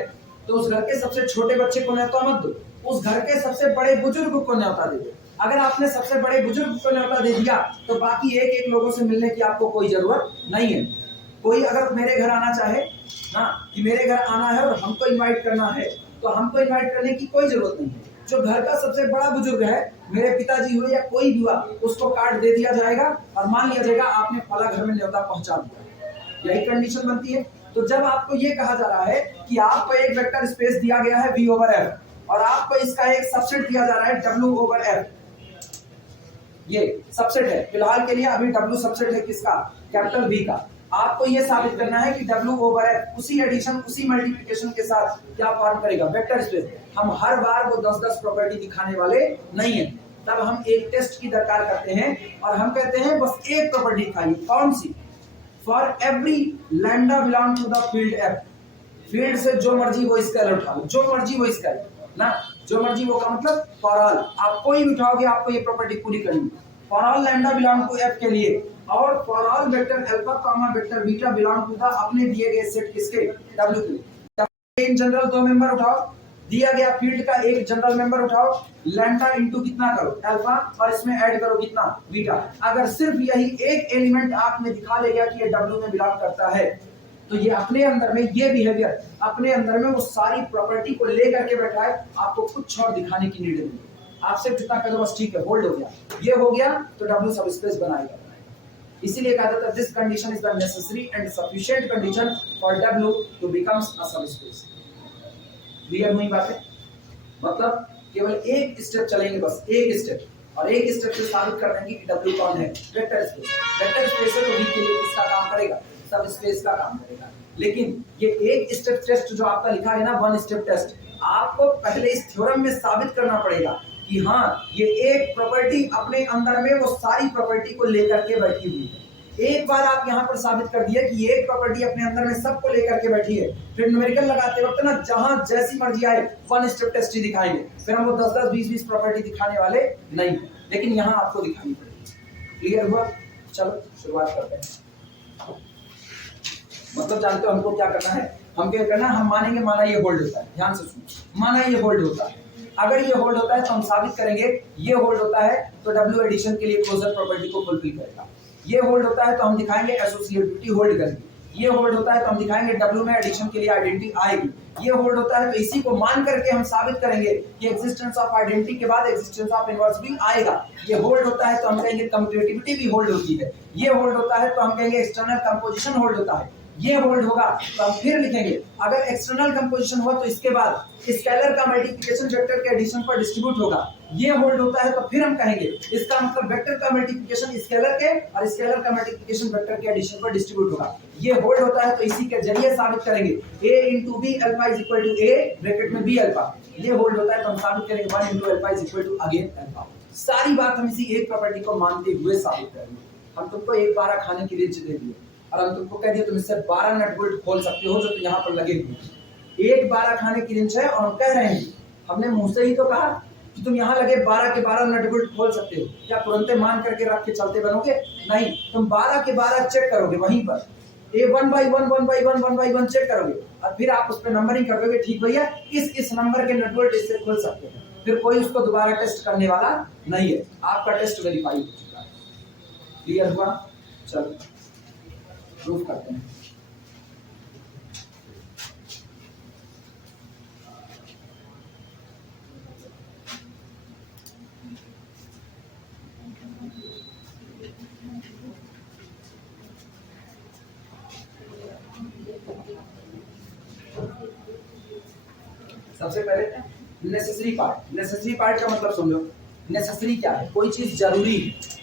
तो उस घर के सबसे छोटे बच्चे को न्योता मत दो, उस घर के सबसे बड़े बुजुर्ग को न्योता दे दो। अगर आपने सबसे बड़े बुजुर्ग को न्योता दे दिया तो बाकी एक एक लोगों से मिलने की आपको कोई जरूरत नहीं है। कोई अगर मेरे घर आना चाहे ना कि मेरे घर आना है और हमको इनवाइट करना है, तो हमको इनवाइट करने की कोई जरूरत नहीं है। जो घर का सबसे बड़ा बुजुर्ग है, मेरे पिताजी हुए या कोई भी हुआ, उसको कार्ड दे दिया जाएगा और मान लिया जाएगा आपने फला घर में न्योता पहुंचा दिया। यही कंडीशन बनती है। तो जब आपको ये कहा जा रहा है कि आपको एक वेक्टर स्पेस दिया गया है V/F और आपको इसका एक सबसेट दिया जा रहा है W/F, ये सबसेट है फिलहाल के लिए, अभी W सबसेट है किसका? कैपिटल V का। आपको ये साबित करना है कि W/F उसी एडिशन उसी मल्टीप्लिकेशन के साथ क्या फॉर्म करेगा? Vector space. हम हर बार वो 10-10 प्रॉपर्टी दिखाने वाले नहीं है। तब हम एक टेस्ट की दरकार करते हैं और हम कहते हैं बस एक प्रॉपर्टी दिखाइए। कौन सी? For every lambda belong to the field F, field से जो मर्जी वो स्केलर उठा लो, जो मर्जी वो स्केलर ना, जो मर्जी वो का मतलब फॉर ऑल, आप कोई भी उठाओगे आपको ये प्रॉपर्टी पूरी करनी है। For all lambda belong to F के लिए और for all vector alpha comma vector beta belong to the अपने दिए गए सेट किसके? W के। इन जनरल दो मेंबर उठाओ, दिया गया फील्ड का एक जनरल मेंबर उठाओ, लैम्डा इंटू कितना करो? अल्फा, और इसमें ऐड करो कितना? बीटा। अगर सिर्फ यही एक एलिमेंट आपने दिखा लेगा कि ये W में बिलोंग करता है, तो ये अपने अंदर में ये बिहेवियर अपने अंदर में वो सारी प्रॉपर्टी को लेकर के बैठा है, आपको कुछ और दिखाने की नीड नहीं। आपसे जितना करो बस ठीक है, होल्ड हो गया, ये हो गया तो W सब स्पेस बनाएगा। इसीलिए कहा जाता है this condition is the necessary and sufficient condition for W to becomes a सब स्पेस। क्लियर हुई बातें? मतलब केवल एक स्टेप चलेंगे, बस एक स्टेप, और एक स्टेप से साबित कर देंगे कि W कौन है? Vector space. वेक्टर स्पेस है तो V के लिए किसका काम करेगा? सब स्पेस का काम करेगा। लेकिन ये एक स्टेप टेस्ट जो आपका लिखा है ना, वन स्टेप टेस्ट, आपको पहले इस थ्योरम में साबित करना पड़ेगा कि हाँ ये एक प्रॉपर्टी अपने अंदर में वो सारी प्रॉपर्टी को लेकर के बैठी हुई है। एक बार आप यहाँ पर साबित कर दिया कि एक प्रॉपर्टी अपने अंदर में सबको लेकर के बैठी है, फिर न्यूमेरिकल लगाते वक्त ना जहां जैसी मर्जी आए वन स्टेप टेस्ट ही दिखाएंगे, फिर हम वो 10-10, 20-20 प्रॉपर्टी दिखाने वाले नहीं, लेकिन यहाँ आपको दिखानी पड़ेगी। क्लियर हुआ? चलो शुरुआत करते हैं। मतलब जानते हो हमको क्या करना है? हम क्या करना है? हम मानेंगे माना ये होल्ड होता है, ध्यान से सुनो, माना ये होल्ड होता है। अगर ये होल्ड होता है तो हम साबित करेंगे ये होल्ड होता है तो W एडिशन के लिए क्लोजर प्रॉपर्टी को फुलफिल करेगा। ये होल्ड होता है तो हम दिखाएंगे एसोसिएटिविटी होल्ड करेगी। ये होल्ड होता है तो हम दिखाएंगे W में एडिशन के लिए आइडेंटिटी आएगी। ये होल्ड होता है तो इसी को मान करके हम साबित करेंगे कि एग्जिस्टेंस ऑफ आइडेंटिटी के बाद एग्जिस्टेंस ऑफ इनवर्स भी आएगा। ये होल्ड होता है तो हम कहेंगे कम्यूटेटिविटी भी होल्ड होती है। ये होल्ड होता है तो हम कहेंगे एक्सटर्नल कंपोजिशन होल्ड होता है। ये होल्ड होगा तो हम फिर लिखेंगे अगर एक्सटर्नल कंपोजिशन हुआ तो इसके बाद स्केलर का मल्टीप्लिकेशन वेक्टर के एडिशन पर डिस्ट्रीब्यूट होगा। ये होल्ड होता है तो फिर हम कहेंगे इसका मतलब वेक्टर का मल्टीप्लिकेशन स्केलर के और स्केलर का मल्टीप्लिकेशन वेक्टर के एडिशन पर डिस्ट्रीब्यूट होगा। ये होल्ड होता है तो इसी के जरिए साबित करेंगे a into b alpha is equal to a bracket में b अल्फा। ये होल्ड होता है तो हम साबित करेंगे 1 into alpha is equal to again alpha. सारी बात हम इसी एक प्रॉपर्टी को मानते हुए साबित करेंगे। हम तुमको एक बार खाने की रेंज दे दिए और हम तुमको कह दिए तुम इससे 12 नट बोल्ट खोल सकते हो जो तो यहाँ पर लगे हुए। एक 12 खाने की रेंज है और हम कह रहे हैं, हमने मुंह से ही तो कहा कि तुम यहाँ लगे 12 के 12 नट बोल्ट खोल सकते हो। क्या तुरंत मान करके रख के चलते बनोगे? नहीं, तुम 12 के 12 चेक करोगे वहीं पर, ए 1 by 1 1 by 1 1 by 1 चेक करोगे और फिर आप उस पर नंबरिंग कर दोगे। ठीक भैया इस नंबर के नट बोल्ट इससे खोल सकते हैं, फिर कोई उसको दोबारा टेस्ट करने वाला नहीं है। आपका टेस्ट वेरीफाई हो चुका है। क्लियर हुआ? चलो प्रूफ करते हैं। सबसे पहले नेसेसरी पार्ट। नेसेसरी पार्ट का मतलब समझो। नेसेसरी क्या है? कोई चीज जरूरी है।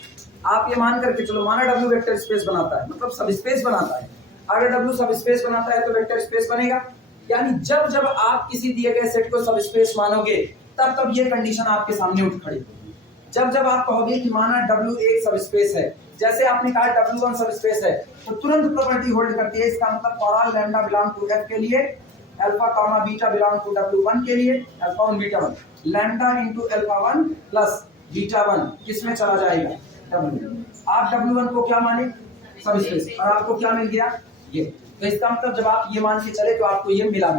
आप ये मान करके चलो, माना W वेक्टर स्पेस बनाता है मतलब सब स्पेस बनाता है, अगर W सब स्पेस बनाता है तो वेक्टर स्पेस बनेगा। यानी जब जब आप किसी दिए गए सेट को सब स्पेस मानोगे तब तब ये कंडीशन आपके सामने उठ खड़ी होगी। जब जब आप कहोगे कि माना W एक सब स्पेस है, जैसे आपने कहा W1 सब स्पेस है, तो तुरंत प्रॉपर्टी होल्ड करती है। इसका मतलब for all lambda belong to F के लिए alpha comma beta belong to W1 के लिए alpha 1 beta 1 lambda into alpha 1 plus beta 1 किसमें चला जाएगा? W। आप W1 को क्या माने? सब स्पेस, और आपको क्या मिल गया? ये। तो इसका मतलब जब आप ये मान के चले तो आपको ये मिला।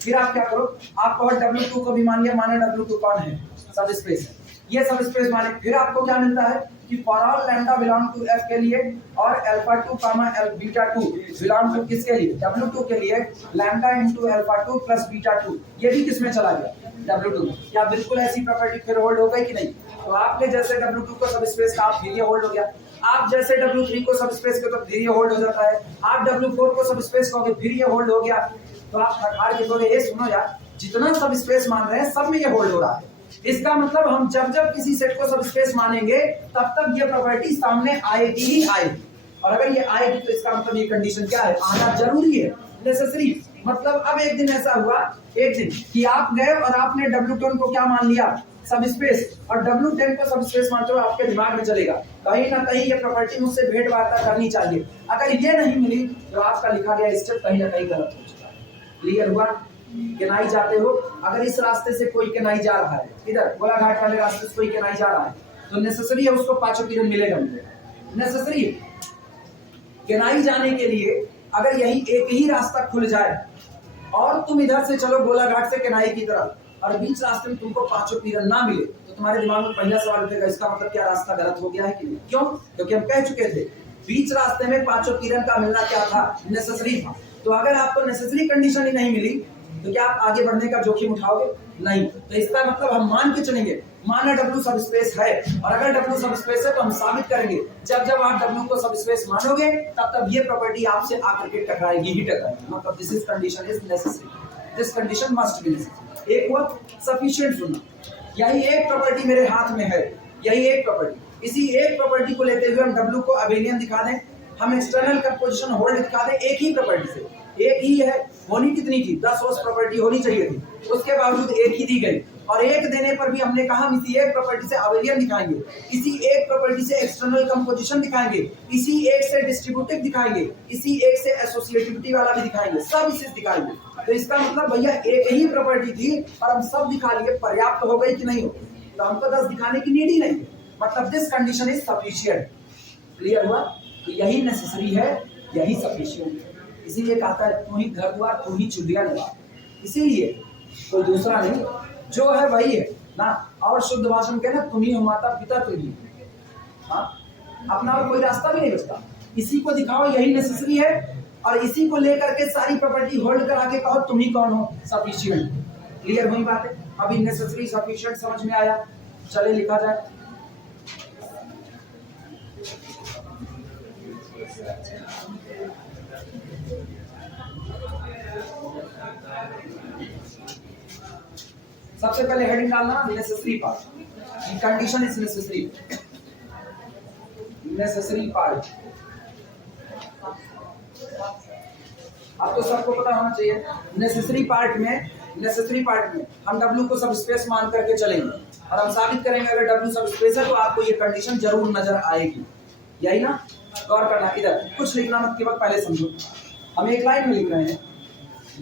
फिर आप क्या करो, आप कहो W2 को भी मान लिया, माने W2 कौन है? सब स्पेस है, ये सब स्पेस माने। फिर आपको क्या मिलता है कि for all lambda belong to F के लिए और alpha 2 comma beta 2 belong to किसके लिए? W2 के लिए lambda into alpha 2 plus beta 2, ये भी किसमें चला गया? W2। क्या बिल्कुल ऐसी प्रॉपर्टी फिर होल्ड हो गई कि नहीं? तो आपने जैसे W2 को सब स्पेस का, आप फिर ये होल्ड हो गया। आप जैसे W3 को सब स्पेस के तो फिर ये होल्ड हो जाता है। आप W4 को सब स्पेस कहोगे फिर ये होल्ड हो गया। तो आप थकार के कहोगे ये सुनो यार, जितना सब स्पेस मान रहे हैं सब में ये होल्ड हो रहा है। इसका मतलब हम जब जब किसी सेट को सब स्पेस मानेंगे तब तक ये प्रॉपर्टी सामने आएगी ही आएगी। और अगर ये आएगी तो इसका मतलब ये कंडीशन क्या है? आना जरूरी है, नेसेसरी। मतलब अब एक दिन ऐसा हुआ, एक दिन कि आप गए और आपने W10 को क्या मान लिया? सब स्पेस, और W10 को सब स्पेस मानते हो आपके दिमाग में चलेगा कहीं ना कहीं ये प्रॉपर्टी मुझसे भेंट वार्ता करनी चाहिए। अगर ये नहीं मिली तो आपका लिखा गया स्टेप कहीं ना कहीं गलत हो चुका है। क्लियर हुआ? केनाई जाते हो, अगर इस रास्ते से कोई केनाई जा रहा है, इधर गोलाघाट वाले रास्ते से कोई केनाई जा रहा है, तो नेसेसरी है उसको पांचों पीरियड मिलेगा। नेसेसरी है केनाई जाने के लिए। अगर यही एक ही रास्ता खुल जाए और तुम इधर से चलो गोलाघाट से केनाई की तरफ, और बीच रास्ते में तुमको पांचों पीरियड ना मिले, तो तुम्हारे दिमाग में पहला सवाल उठेगा, इसका मतलब क्या रास्ता गलत हो गया है कि नहीं? क्यों? क्योंकि हम कह चुके थे बीच रास्ते में पांचों पीरियड का मिलना क्या था? नेसेसरी था। तो अगर आपको नेसेसरी कंडीशन ही नहीं मिली तो क्या आप आगे बढ़ने का जोखिम उठाओगे? नहीं। तो इसका मतलब हम मान के चलेंगे, माना W सब स्पेस है, और अगर W सब स्पेस है तो हम साबित करेंगे जब जब आप W को सब स्पेस मानोगे तब तब ये प्रॉपर्टी आपसे आकर के टकराएगी ही टकराएगी। मतलब this is condition is necessary, this condition must be necessary. एक हुआ सफिशिएंट सुनना, यही एक प्रॉपर्टी मेरे हाथ में है, यही एक प्रॉपर्टी। इसी एक प्रॉपर्टी को लेते हुए हम W को अबेलियन दिखा दें, हम एक्सटर्नल कंपोजिशन होल्ड दिखा दें, एक ही प्रॉपर्टी से, एक ही है। होनी कितनी थी? 10 होस्ट प्रॉपर्टी होनी चाहिए थी, उसके बावजूद एक ही दी गई। और एक देने पर भी हमने कहा हम इसी एक प्रॉपर्टी से अबेलियन दिखाएंगे, इसी एक प्रॉपर्टी से एक्सटर्नल कंपोजिशन दिखाएंगे, इसी एक से डिस्ट्रीब्यूटिव दिखाएंगे, इसी एक से एसोसिएटिविटी वाला भी दिखाएंगे, सब इसे दिखाएंगे। तो इसका मतलब भैया एक ही प्रॉपर्टी थी और हम सब दिखा लिए, पर्याप्त हो गई कि नहीं हो? तो हमको 10 दिखाने की नीड ही नहीं है। मतलब this condition is sufficient. Clear हुआ? तो यही नेसेसरी है, यही सफिशिएंट है। इसीलिए कहता है तू ही घर द्वार, तू ही चुलिया द्वार। इसीलिए कोई दूसरा नहीं, जो है वही है ना। और शुद्ध भाषण के ना, तुम ही हो माता पिता तुम ही। हाँ, अपना और कोई रास्ता भी नहीं बचता। इसी को दिखाओ, यही नेसेसरी है, और इसी को लेकर के सारी प्रॉपर्टी होल्ड करा के कहो तुम ही कौन हो? सफिशिएंट। क्लियर हुई बात है? अभी नेसेसरी सफिशिएंट समझ में आया? चले लिखा जाए। सबसे पहले हेडिंग डालना necessary part, condition is necessary, necessary part. अब तो सबको पता होना चाहिए नेसेसरी पार्ट में हम W को सब स्पेस मान करके चलेंगे और हम साबित करेंगे अगर W सब स्पेस है तो आपको ये कंडीशन जरूर नजर आएगी। यही ना? गौर करना, इधर कुछ लिखना मत, केवल पहले समझो। हम एक लाइन में लिख रहे हैं,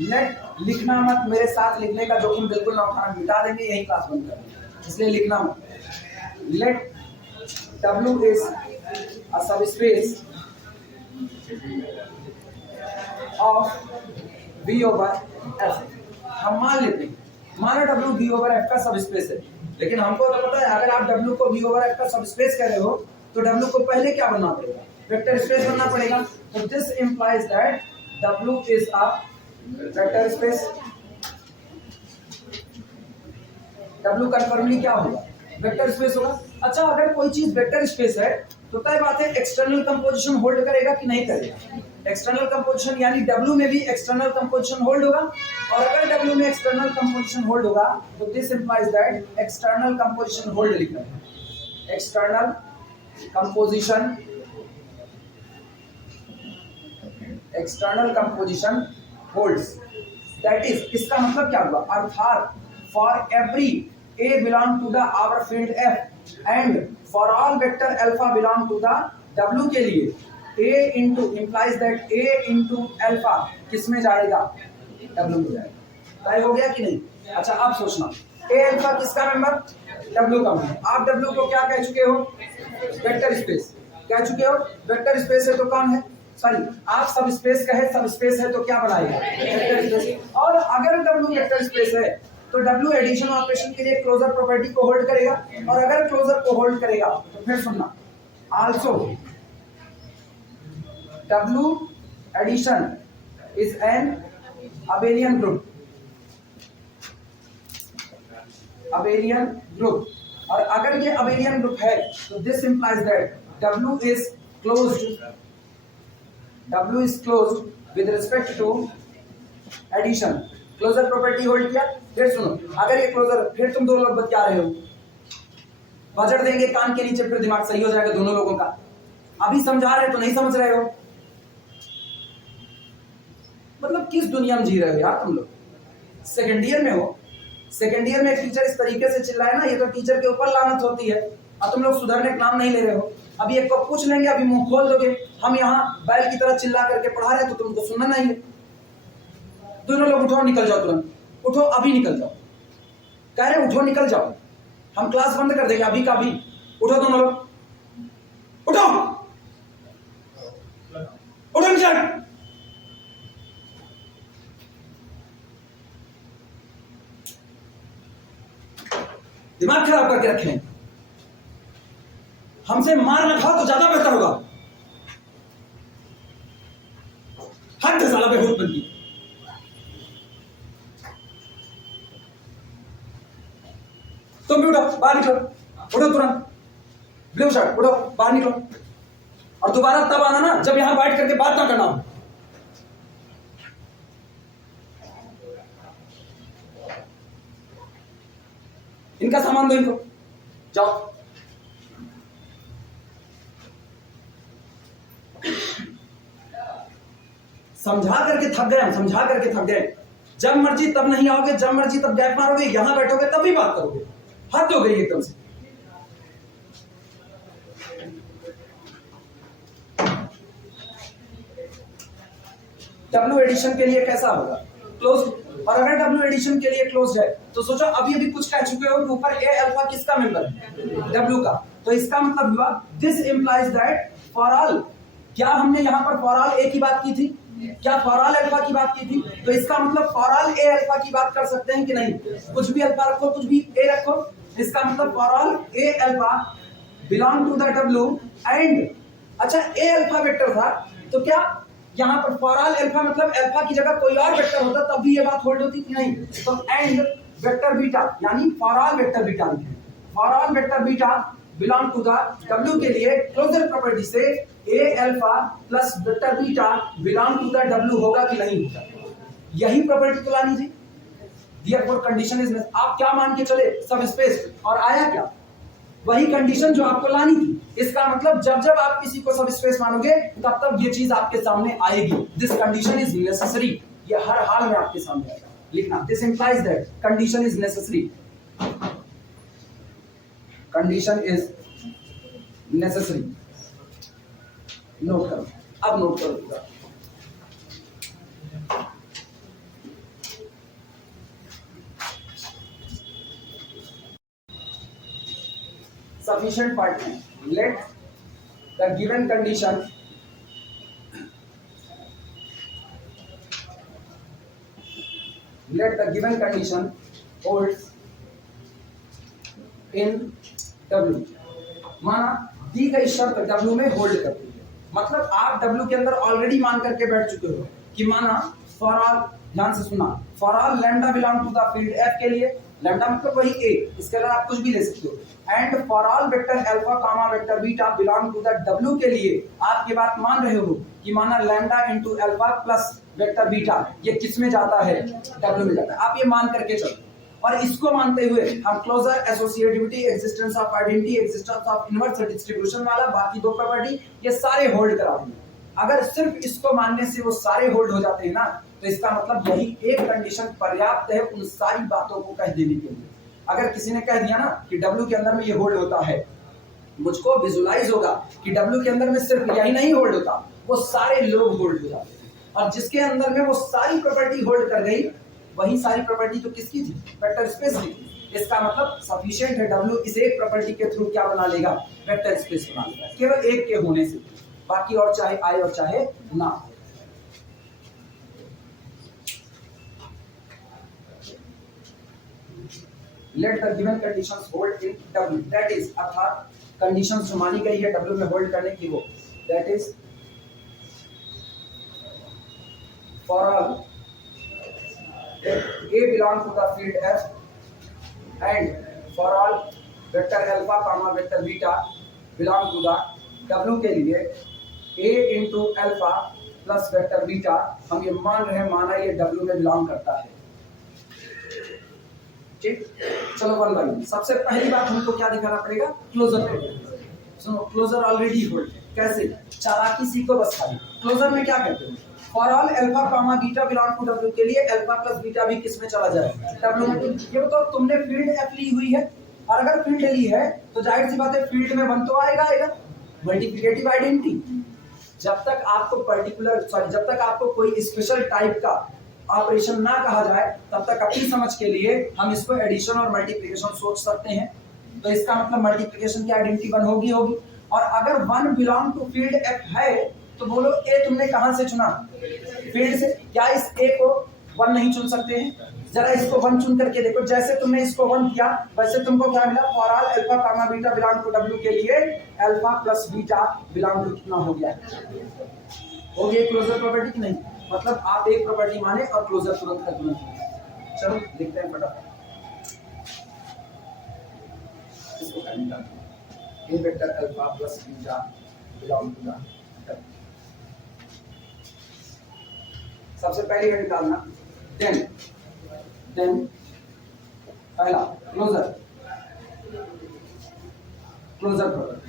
लेट लिखना मत, मेरे साथ लिखने का जोखिम बिल्कुल ना उठाना, मिटा देंगे यही क्लास बंद कर देंगे, इसलिए लिखना मत। Let W is a subspace of V over F। हम मान लेते हैं, माना W V over F का सबस्पेस है, लेकिन हमको तो पता है अगर आप W को V over F का सबस्पेस कह रहे हो तो W को पहले क्या बनना पड़ेगा? वेक्टर स्पेस बनना पड़ेगा। तो this implies that W is a vector space. W confirmly क्या होगा? वेक्टर स्पेस होगा। अच्छा, अगर कोई चीज वेक्टर स्पेस है तो तय बात है एक्सटर्नल कंपोजिशन होल्ड करेगा कि नहीं करेगा? एक्सटर्नल कंपोजिशन यानी W में भी एक्सटर्नल कंपोजिशन होल्ड होगा, और अगर W में एक्सटर्नल कंपोजिशन होल्ड होगा तो this implies that external composition hold लिखना है। External composition external composition holds, that is, इसका मतलब क्या हुआ, अर्थात for every a belong to the our field F and for all vector alpha belong to the W के लिए a into implies that a into alpha किस में जाएगा, डब्ल्यू में जाएगा। तय हो गया कि नहीं? अच्छा अब सोचना, ए अल्फा किसका मेंबर, डब्ल्यू का मेंबर। आप डब्ल्यू को क्या कह चुके हो, वेक्टर स्पेस कह चुके हो, वेक्टर स्पेस है तो कौन है, सॉरी आप सब स्पेस कहे, सब स्पेस है तो क्या बनाएगा, वेक्टर स्पेस। और अगर डब्ल्यू वेक्टर स्पेस है तो डब्ल्यू एडिशन ऑपरेशन के लिए क्लोजर प्रॉपर्टी को होल्ड करेगा, और अगर क्लोजर को होल्ड करेगा तो फिर सुनना, also W addition is an abelian group, abelian group. और अगर ये अबेलियन ग्रुप है तो this implies that W is closed with respect to addition, closure property hold किया। फिर सुनो, अगर ये क्लोजर, फिर तुम दोनों लोग बता रहे हो, बजट देंगे कान के नीचे, फिर दिमाग सही हो जाएगा दोनों लोगों का। अभी समझा रहे तो नहीं समझ रहे हो, मतलब किस दुनिया में जी रहे हो यार तुम लोग। सेकेंड ईयर में हो, सेकेंड ईयर में एक टीचर इस तरीके से चिल्लाए ना, ये तो टीचर के ऊपर लानत होती है, और तुम लोग सुधरने का नाम नहीं ले रहे हो। अभी एक को पूछ लेंगे, अभी मुंह खोल दोगे, हम यहाँ बैल की तरह चिल्ला करके पढ़ा रहे तो तुमको सुनना नहीं है। दोनों लोग उठो निकल जाओ, तुरंत उठो, अभी निकल जाओ, कह रहे उठो निकल जाओ, हम क्लास बंद कर देंगे अभी का अभी। उठो दोनों लोग, उठो उठो निकल। दिमाग खराब करके रखे हैं, हमसे मार ना खाओ तो ज्यादा बेहतर होगा। हद है साला बेहूद बनती। तुम भी उठो, बाहर निकलो, उठो तुरंत, ब्लू शर्ट उठो, बाहर निकलो, और दोबारा तब आना ना जब यहां बैठ करके बात ना करना हो। इनका सामान दो, इनको जाओ। समझा करके थक गए, हम समझा करके थक गए। जब मर्जी तब नहीं आओगे, जब मर्जी तब गैप मारोगे, यहां बैठोगे तब भी बात करोगे, हद हो गई एकदम से। डब्ल्यू एडिशन के लिए कैसा होगा, क्लोज। और अगर डब्ल्यू एडिशन के लिए क्लोज है तो सोचो, अभी अभी कुछ कह चुके हो, ऊपर ए अल्फा किसका मेंबर है, डब्ल्यू का। तो इसका मतलब हुआ this implies that for all, क्या हमने यहां पर फॉर ऑल ए की बात की थी, क्या फॉर ऑल अल्फा की बात की थी, तो इसका मतलब फॉर ऑल ए अल्फा की बात कर सकते हैं कि नहीं। कुछ भी अल्फा रखो, कुछ भी ए रखो, इसका मतलब for all A alpha belong to the W and, अच्छा ए अल्फा वेक्टर था तो क्या यहाँ पर फॉर ऑल अल्फा मतलब अल्फा की जगह कोई और वेक्टर होता तब भी ये बात होल्ड होती कि नहीं। तो एंड वेक्टर बीटा, यानी for all vector beta, for all vector beta belong to the W के लिए क्लोजर प्रॉपर्टी से a alpha plus vector beta belong to the W होगा कि नहीं होगा, यही प्रॉपर्टी तो लानी थी। Therefore कंडीशन इज, आप क्या मान के चले, सब स्पेस, और आया क्या, वही कंडीशन जो आपको लानी थी। इसका मतलब जब जब आप किसी को सब स्पेस मानोगे तब तब ये चीज आपके सामने आएगी। दिस कंडीशन इज नेसेसरी, ये हर हाल में आपके सामने आएगा, लिखना this implies that condition is necessary, condition is necessary. Note करो, अब नोट करो पूरा। Sufficient partner. Let the given condition holds in W। माना दी गई शर्त W में होल्ड करती है, मतलब आप W के अंदर ऑलरेडी मान करके बैठ चुके हो कि माना फॉर ऑल, ध्यान से सुना, for all lambda belong to the field F के लिए, लैम्डा मतलब वही A, इसके अलावा आप कुछ भी ले सकते हो, and for all vector alpha comma vector beta belong to the W के लिए आप ये बात मान रहे हो कि माना lambda into alpha plus vector beta ये किस में जाता है, W में जाता है। आप ये मान करके चलो, और इसको मानते हुए हम closure, associativity, existence of identity, existence of inverse distribution वाला बाकी दो प्रॉपर्टी ये सारे होल्ड करा देंगे। अगर सिर्फ इसको मानने से वो सारे होल्ड हो जाते हैं ना, तो इसका मतलब यही एक कंडीशन पर्याप्त है उन सारी बातों को कह देने के लिए। अगर किसी ने कह दिया ना कि W के अंदर में ये होल्ड होता है, मुझको विजुलाइज होगा कि W के अंदर में सिर्फ यही नहीं होल्ड होता, वो सारे लोग होल्ड हो जाते हैं। और जिसके अंदर में वो सारी प्रॉपर्टी होल्ड कर गई, वही सारी प्रॉपर्टी तो किसकी थी? वेक्टर स्पेस की। इसका मतलब सफिशिएंट है W इस एक प्रॉपर्टी के थ्रू क्या बना लेगा? वेक्टर स्पेस बना लेगा, केवल एक के होने से। बाकी और चाहे आए और चाहे ना। Let the given conditions hold in W, that is अर्थात कंडीशंस जो मानी गई है W में होल्ड करने की, वो that is for all A belong to the field F and for all vector alpha comma vector beta belong to the W के लिए A into alpha plus vector beta, हम ये मान रहे हैं, माना ये W में बिलोंग करता है। ठीक, चलो वन बाय वन। सबसे पहली बात हमको क्या दिखाना पड़ेगा? क्लोजर। सुनो, क्लोजर ऑलरेडी होल्ड है। कैसे? चालाकी सीखो बस खाली। क्लोजर में क्या कहते हैं? For all alpha comma beta belong to W के लिए अल्फा प्लस बीटा भी किस में चला जाए? W में। ये बताओ, तुमने फील्ड F ली हुई है, और अगर फील्ड ली है तो जाहिर सी बात है फील्ड में वन तो आएगा मल्टीप्लिकेटिव आइडेंटिटी। जब तक आपको जब तक आपको कोई स्पेशल टाइप का ऑपरेशन ना कहा जाए, तब तक अपनी समझ के लिए हम इसको एडिशन और मल्टीप्लिकेशन सोच सकते हैं। तो इसका मतलब मल्टीप्लिकेशन की आइडेंटिटी वन होगी। और अगर one belong to field F है, तो बोलो ए तुमने कहां से चुना? फील्ड से। क्या इस ए को वन नहीं चुन सकते हैं? जरा इसको वन चुन करके देखो। जैसे तुमने इसको वन किया, वैसे तुमको क्या मिला? For all alpha comma beta belong to W के लिए alpha plus beta belong to कितना हो गया? हो गया क्लोजर प्रॉपर्टी की नहीं? मतलब आप एक प्रॉपर्टी माने और क्लोजर तुरंत का तुरंत। चलो देखते हैं फटाफट इसको करने का। A vector alpha plus beta belong to the, सबसे पहले ये निकालना। देन पहला क्लोजर प्रॉपर्टी।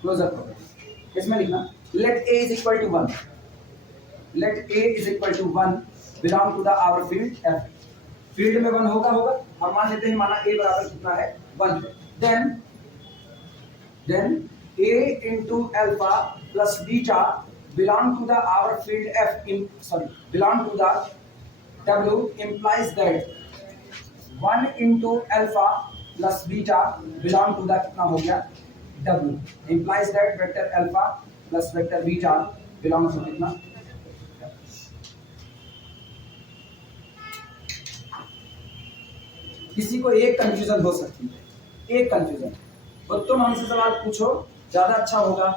क्लोजर प्रॉपर्टी इसमें लिखना, let A is equal to 1, let A is equal to 1 belong to the our field F। Field में 1 होगा। हम मान लेते हैं, माना A बराबर कितना है? 1 है। Then A into alpha plus beta belong to the our field F belong to the W implies that 1 into alpha plus beta belong to the कितना हो गया? W implies that vector alpha plus vector beta belongs to कितना? किसी को एक कंफ्यूजन हो सकती है, एक कंफ्यूजन, तो तुम हमसे सवाल पूछो, ज्यादा अच्छा होगा।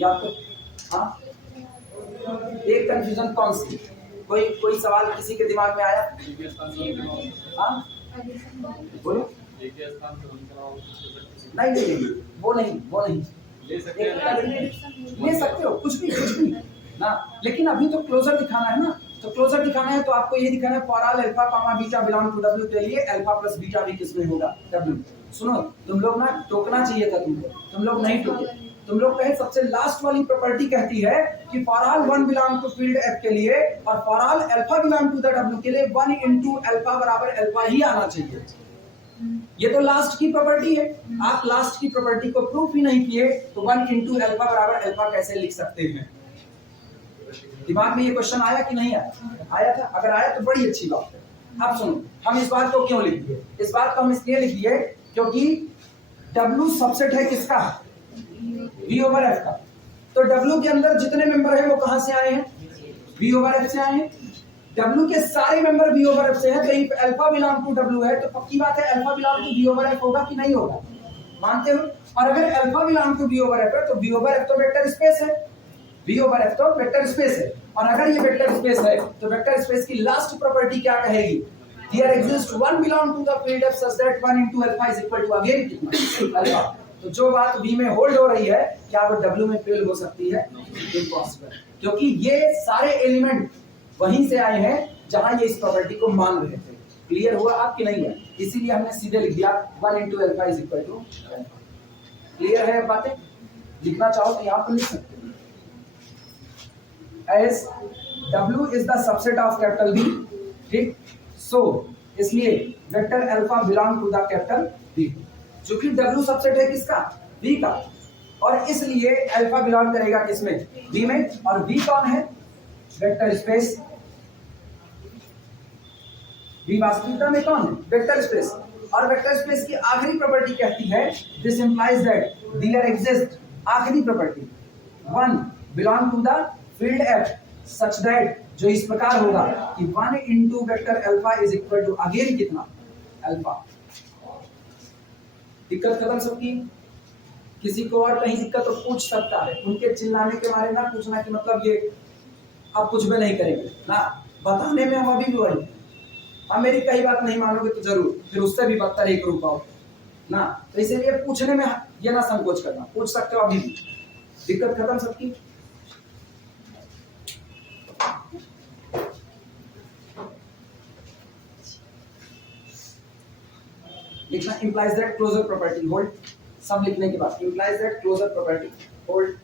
या तो हाँ, एक कंफ्यूजन कौन सी? कोई सवाल किसी के दिमाग में आया? हाँ बोलो। नहीं, वो नहीं ले सकते हो कुछ भी ना, लेकिन अभी तो क्लोजर दिखाना है ना। तो क्लोजर दिखाना है तो आपको ये दिखाना है for all alpha comma beta belong to W के लिए अल्फा प्लस बीटा भी किसमें होगा? W। सुनो, तुम लोग ना टोकना चाहिए था तुमको, तुम लोग नहीं टोके। तुम लोग कहे सबसे लास्ट वाली प्रॉपर्टी कहती है कि for all 1 belong to field F के लिए और for all alpha belong to the W के लिए 1 into अल्फा बराबर अल्फा ही आना चाहिए। ये तो लास्ट की प्रॉपर्टी है। आप लास्ट की प्रॉपर्टी को प्रूफ ही नहीं किए तो 1 into अल्फा बराबर अल्फा कैसे लिख सकते हैं? दिमाग में ये क्वेश्चन आया कि नहीं आया था? अगर आया तो बड़ी अच्छी बात है। अब सुनो, हम इस बात को क्यों लिख दिए? इस बात को हम इसलिए लिख दिए क्योंकि W सबसेट है किसका? V over F का। तो W के अंदर जितने मेंबर हैं वो कहां से आए हैं? V over F से आए हैं। W के सारे मेंबर V over F से हैं, तो if alpha belong to W है तो पक्की बात है alpha belong to V over F होगा कि नहीं होगा? मानते हो? और अगर alpha belong to V over F है तो V over F तो वेक्टर स्पेस है। V over F तो वेक्टर स्पेस है, और अगर ये वेक्टर स्पेस है तो वेक्टर स्पेस की लास्ट प्रॉपर्टी क्या कहेगी? Here exists one belong to the field F such that 1 into alpha is equal to again कितना? अल्फा। तो जो बात V में होल्ड हो रही है, क्या वो W में फेल हो सकती है? इम्पॉसिबल, क्योंकि ये सारे एलिमेंट वहीं से आए हैं जहां ये इस प्रॉपर्टी को मान रहे थे। क्लियर हुआ आपकी नहीं है? इसीलिए हमने सीधे लिख दिया 1 into alpha is equal to alpha। Clear है बातें? लिखना चाहो तो यहाँ पर लिख सकते हो। As W is the subset of capital B, ठीक। सो इसलिए vector alpha belong to the capital B, क्योंकि W सबसेट है किसका? B का, और इसलिए अल्फा बिलोंग करेगा किसमें? B में। और B कौन है? Vector space. B वास्तविकता में कौन है? Vector space. और वेक्टर स्पेस की आखिरी प्रॉपर्टी कहती है this implies that there exist, आखिरी property, one belong to the field F such that, जो इस प्रकार होगा कि 1 into vector alpha is equal to again कितना? अल्फा। दिक्कत खत्म सबकी? किसी को और कहीं दिक्कत तो पूछ सकता है, उनके चिल्लाने के बारे में पूछना कि मतलब ये आप कुछ भी नहीं करेंगे ना, बताने में हम अभी भी वही। अब मेरी कई बात नहीं मानोगे तो जरूर फिर उससे भी बदतर एक रूप आओ ना, तो इसीलिए पूछने में ये ना संकोच करना, पूछ सकते हो अभी भी। दिक्कत खत्म सबकी? लिखना implies that closure property hold, सब लिखने के बाद implies that closure property hold.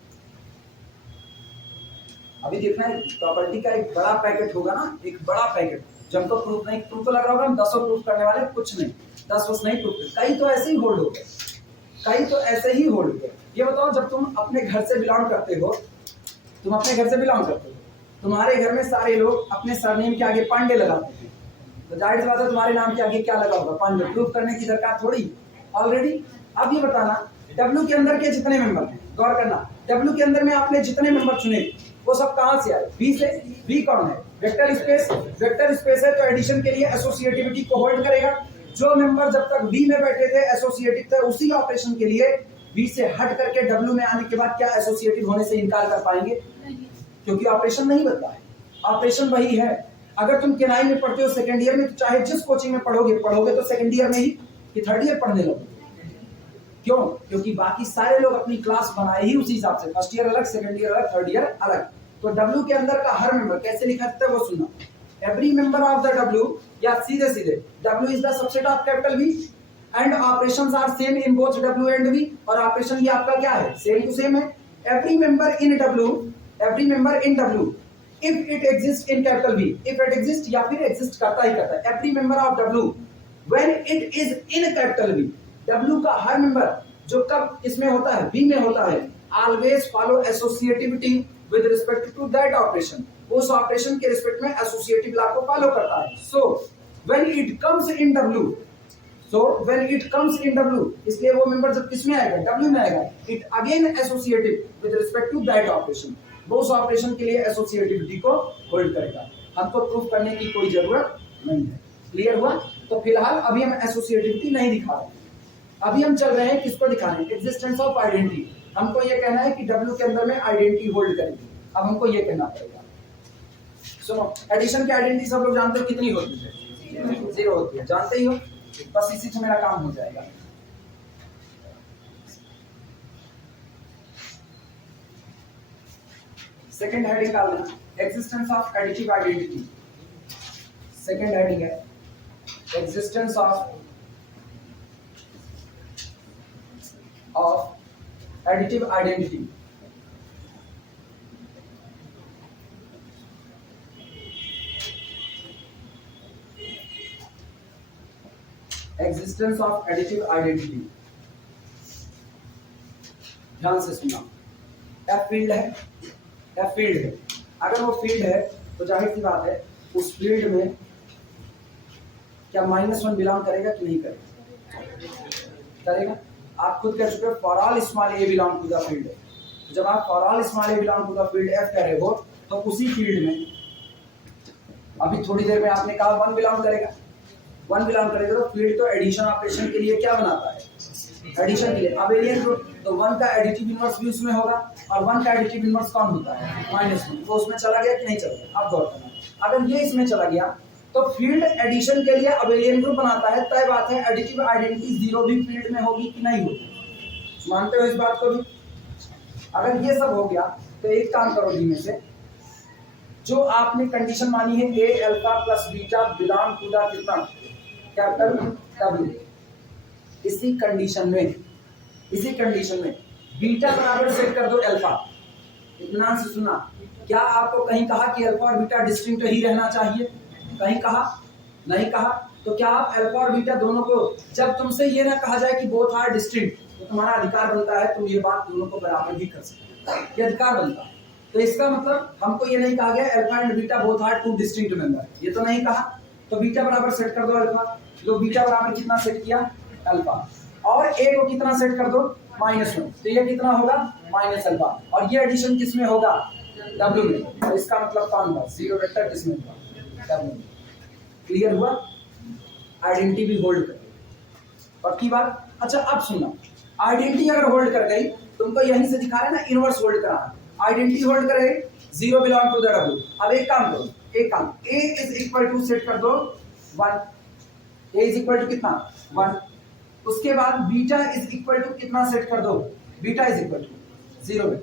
अभी देखना है प्रॉपर्टी का एक बड़ा पैकेट होगा ना, एक बड़ा पैकेट, जब तो प्रूफ नहीं, प्रूफ तो लग रहा होगा हम 10 प्रूफ करने वाले, कुछ नहीं 10 नहीं प्रूफ, कई तो ऐसे ही होल्ड हो गए, कई तो ऐसे ही होल्ड हो गए। ये बताओ जब तुम अपने घर से बिलोंग करते हो, तुम अपने घर से बिलोंग करते हो, तुम्हारे घर में सारे लोग अपने सरनेम के आगे पांडे लगाते हैं, तो जाहिर सी बात है तुम्हारे नाम के आगे क्या लगा होगा? पांडे। प्रूफ करने की दरकार थोड़ी ऑलरेडी। अब ये बताना डब्ल्यू के अंदर के जितने मेंबर हैं, गौर करना, डब्ल्यू के अंदर में आपने जितने मेंबर चुने वो सब कहां से आए? बी से। बी कौन है? Vector space. वेक्टर स्पेस है तो एडिशन के लिए एसोसिएटिविटी को होल्ड करेगा। जो मेंबर जब तक बी में बैठे थे एसोसिएटिव थे, उसी ऑपरेशन के लिए बी से हट करके डब्ल्यू में आने के बाद क्या एसोसिएटिव होने से इनकार कर पाएंगे? क्योंकि ऑपरेशन नहीं बदला है, ऑपरेशन वही है। अगर तुम केनाई में पढ़ते हो सेकंड ईयर में, तो चाहे जिस कोचिंग में पढ़ोगे तो सेकंड ईयर में ही कि थर्ड ईयर पढ़ने लगोगे। क्यों? क्योंकि बाकी सारे लोग अपनी क्लास बनाए ही उसी हिसाब से, फर्स्ट ईयर अलग, सेकंड ईयर अलग, थर्ड ईयर अलग। तो डब्ल्यू के अंदर का हर मेंबर कैसे लिखा जाता है वो सुनना। Every member of the W, या सीधे सीधे W is the subset of capital B and operations are same in both W and B, और ऑपरेशन ये आपका क्या है? सेम टू सेम है। Every member in W, every member in W if it exist in capital B, if it exist या फिर एग्जिस्ट करता ही करता है। Every member of W when it is in capital B, W का हर मेंबर जो कब इसमें होता है? बी में होता है, always follow associativity with respect to that operation, उस ऑपरेशन के रिस्पेक्ट में एसोसिएटिव लॉ को फॉलो करता है। So when it comes in W, so when it comes in W, इसलिए वो मेंबर जब किसमें आएगा? डब्ल्यू में आएगा, it again associative with respect to that operation, वो उस ऑपरेशन के लिए एसोसिएटिविटी को होल्ड करेगा। हमको प्रूफ करने की कोई जरूरत नहीं है। क्लियर हुआ? तो फिलहाल अभी हम एसोसिएटिविटी नहीं दिखा रहे, अभी हम चल रहे हैं किसको दिखाने? Existence of identity. हमको ये कहना है कि डब्ल्यू के अंदर में आइडेंटिटी होल्ड करेगी। अब हमको ये कहना पड़ेगा, सुनो, एडिशन की आइडेंटिटी सब लोग जानते हो कितनी होती है? 0 होती है, जानते ही हो। बस इसी से मेरा काम हो जाएगा। सेकंड हेडिंग डाल देना, existence of additive identity. Second heading है existence of additive identity। Existence of additive identity, ध्यान से सुनना। F फील्ड है, F फील्ड है, अगर वो फील्ड है तो जाहिर सी बात है उस फील्ड में क्या -1 बिलोंग करेगा कि नहीं करेगा? करेगा। आप खुद कह चुके हो for all small A belong to the field. जब आप for all small A belong to the field F कह रहे हो तो उसी फील्ड में अभी थोड़ी देर में आपने कहा 1 बिलोंग करेगा, 1 बिलोंग करेगा तो फील्ड तो एडिशन ऑपरेशन के लिए क्या बनाता है? एडिशन के लिए अबेलियन ग्रुप। तो 1 का एडिटिव इनवर्स भी उसमें होगा, और 1 का एडिटिव इनवर्स कौन होता है? -1। तो उसमें चला गया कि नहीं चला गया? आप गौर करना, अगर ये इसमें चला गया तो फील्ड एडिशन के लिए अबेलियन ग्रुप बनाता है, तय बात है एडिटिव आइडेंटिटी 0 भी फील्ड में होगी कि नहीं होगी? मानते हो इस बात को भी? अगर ये सब हो गया तो एक काम करो, डी में से जो आपने कंडीशन मानी है a alpha plus beta belong to the कितना? Capital W. इसी कंडीशन में इसी कंडीशन में बीटा बराबर सेट कर दो अल्फा। इत्मीनान से सुना, क्या आपको कहीं कहा कि अल्फा और बीटा डिस्टिंक्ट ही रहना चाहिए? कहीं कहा? नहीं कहा। तो क्या आप अल्फा और बीटा दोनों को, जब तुमसे ये ना कहा जाए कि बोथ आर डिस्टिंक्ट, तो तुम्हारा अधिकार बनता है तुम ये बात दोनों को बराबर भी कर सकते हो, ये अधिकार बनता है। तो इसका मतलब हमको ये नहीं कहा गया alpha and beta both are two distinct member, ये तो नहीं कहा। तो बीटा बराबर सेट कर दो अल्फा। लो बीटा बराबर कितना सेट किया? अल्फा। और ए को कितना सेट कर दो? -1। तो ये कितना होगा? Minus alpha. और ये एडिशन किस में होगा? डब्ल्यू में। और इसका मतलब कौन था? जीरो वेक्टर किस में होगा? डब्ल्यू में। क्लियर हुआ? आइडेंटिटी भी होल्ड कर पक्की बात। अच्छा अब सुनना, आइडेंटिटी अगर होल्ड कर गई, तुमको यहीं से दिखा रहे ना इनवर्स होल्ड कराना। आइडेंटिटी होल्ड करे, zero belong to the W. अब एक काम करो, एक काम, a is equal to set कर दो 1। ए इज इक्वल टू कितना? 1। उसके बाद बीटा इज इक्वल टू कितना सेट कर दो? Beta is equal to 0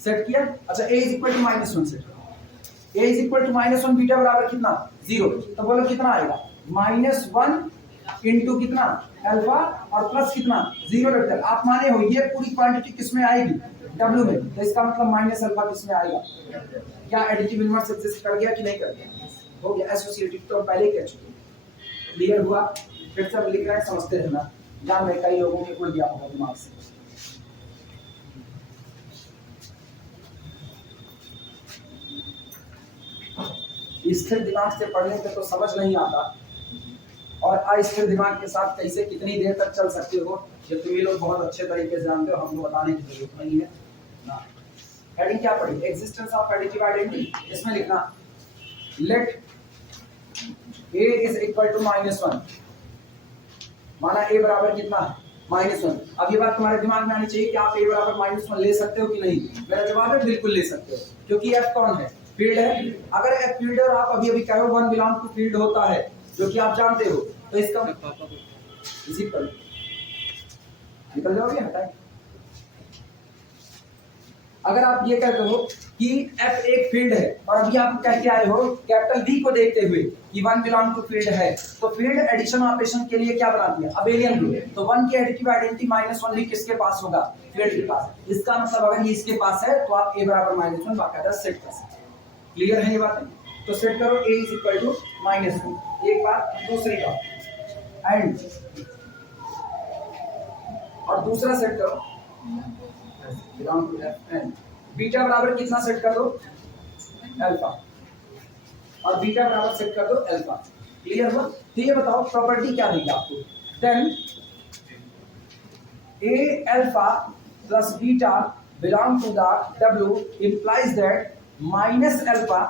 set किया। अच्छा a is equal to -1 set करो। A is equal to -1, beta बराबर कितना? 0। तो बोलो कितना आएगा? -1 इंटू कितना? अल्फा और प्लस कितना? 0 वेक्टर। आप माने हो ये पूरी क्वांटिटी किस में आएगी? डब्ल्यू में। तो इसका मतलब माइनस अल्फा किस में आएगा? क्या एडिटिव इनवर्स एग्जिस्ट कर गया कि नहीं कर गया? हो गया। एसोसिएटिव तो हम पहले कह चुके। क्लियर हुआ? फिर से हम लिख रहे हैं, समझते रहना। जान में कई लोगों के उड़ गया होगा दिमाग से। स्थिर दिमाग से पढ़ने पे तो समझ नहीं आता, और अस्थिर दिमाग के साथ कैसे कितनी देर तक चल सकते हो ये तुम ये लोग बहुत अच्छे तरीके से जानते हो, हमको बताने की जरूरत नहीं है ना। हेडिंग क्या पढ़ी? Existence of additive identity. इसमें लिखना let a is equal to -1। माना a बराबर कितना? -1। अब ये बात तुम्हारे दिमाग में आनी चाहिए कि आप a बराबर -1 ले सकते हो कि नहीं। मेरा जवाब है बिल्कुल ले सकते हो, क्योंकि f कौन है? फील्ड है। अगर f फील्ड है और आप अभी कहो 1 बिलोंग टू फील्ड होता है, जो कि आप जानते हो, तो इसका इसी पर निकल जाओगे, हटाए। अगर आप ये कहते हो कि f एक फील्ड है और अभी आप कह के आए हो कैपिटल V को देखते हुए कि 1 बिलोंग टू फील्ड है, तो फील्ड एडिशन ऑपरेशन के लिए क्या बनाती है? Abelian rule. तो 1 की एडिटिव आइडेंटिटी -1 भी किसके पास होगा? फील्ड के पास। इसका मतलब अगर ये इसके पास है तो आप a बराबर -1 बाकायदा सेट कर सकते हैं। क्लियर है ये बात? तो सेट करो a इज इक्वल टू -1। एक बात। दूसरी बात एंड, और दूसरा सेट करो belong to f and beta बराबर कितना सेट कर दो? अल्फा। और बीटा बराबर सेट कर दो अल्फा। क्लियर हुआ? तो ये बताओ प्रॉपर्टी क्या देगी आपको? Then a alpha plus beta belong to the w implies that minus alpha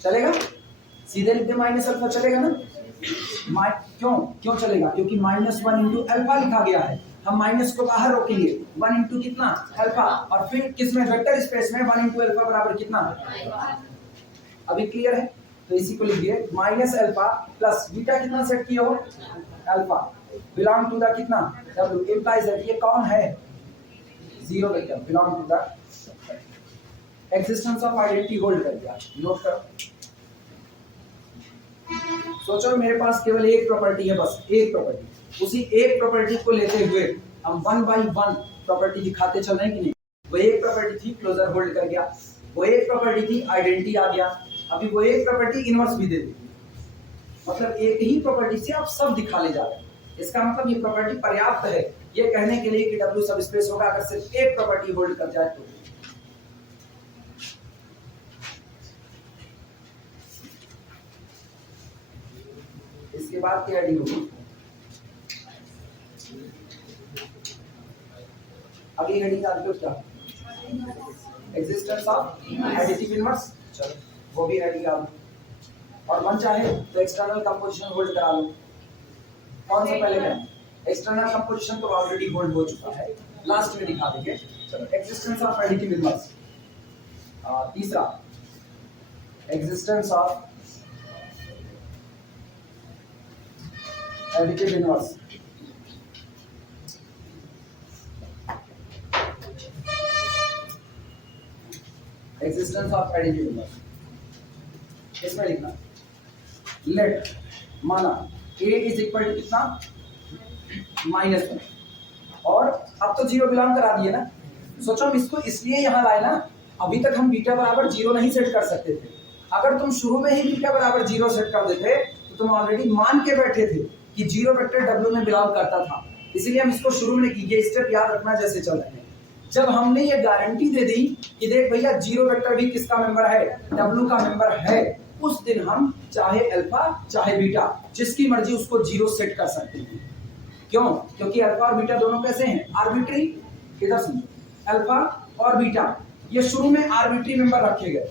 चलेगा? सीधे लिख दे माइनस अल्फा, चलेगा ना? क्यों चलेगा? क्योंकि -1 इंटू अल्फा लिखा गया है। हम माइनस को बाहर रोकेंगे, 1 इंटू कितना? अल्फा। और फिर किसमें? वेक्टर स्पेस में 1 इंटू अल्फा बराबर कितना? अभी क्लियर है? तो इसी को लिखिए माइनस अल्फा प्लस बीटा कितना सेट किया हो? अल्फा बिलोंग टू द कितना? w implies that ये कौन है? 0 vector belong to the existence of identity hold कर दिया। नोट करो। सोचो मेरे पास केवल एक प्रॉपर्टी है, बस एक प्रॉपर्टी। उसी एक प्रॉपर्टी को लेते हुए हम 1 बाई 1 प्रॉपर्टी दिखाते चल रहे हैं कि नहीं? वो एक प्रॉपर्टी थी क्लोजर होल्ड कर गया, वो एक प्रॉपर्टी थी आइडेंटिटी आ गया, अभी वो एक प्रॉपर्टी इनवर्स भी दे दी। मतलब एक ही प्रॉपर्टी से आप सब दिखा ले जा रहे हैं। इसका मतलब ये प्रॉपर्टी पर्याप्त है ये कहने के लिए कि W सब स्पेस होगा अगर सिर्फ एक प्रॉपर्टी होल्ड कर जाए तो। इसके बाद क्या हेडिंग होगी? अगली हेडिंग जानते हो क्या? Existence of additive inverse. चलो वो भी हेडिंग आ, और मन चाहे तो एक्सटर्नल कंपोजिशन होल्ड करा लो। कौन सा पहले है? एक्सटर्नल कंपोजिशन तो ऑलरेडी होल्ड हो चुका है, लास्ट में दिखा देंगे। चलो एक्जिस्टेंस ऑफ एडिटिव इनवर्स। तीसरा existence of additive inverse. Existence of additive inverse इसमें लिखना लेट माना a इज इक्वल टू कितना? -1 और अब तो जीरो बिलोंग करा दिए ना, सोचो हम इसको इसलिए यहाँ लाए ना, अभी तक हम बीटा बराबर जीरो नहीं सेट कर सकते थे। अगर तुम शुरू में ही बीटा बराबर जीरो सेट कर देते तो तुम ऑलरेडी मान के बैठे थे कि जीरो वेक्टर डब्ल्यू में बिलोंग करता था, इसीलिए हम इसको शुरू में कीजिए, स्टेप याद रखना जैसे चल रहे हैं। जब हमने ये गारंटी दे दी कि देख भैया जीरो वेक्टर भी किसका मेंबर है, डब्ल्यू का मेंबर है, उस दिन हम चाहे अल्फा चाहे बीटा जिसकी मर्जी उसको जीरो सेट कर सकते हैं। क्यों? क्योंकि अल्फा और बीटा दोनों कैसे हैं, आर्बिट्री। इधर समझो, अल्फा और बीटा ये शुरू में आर्बिट्री मेंबर रखे गए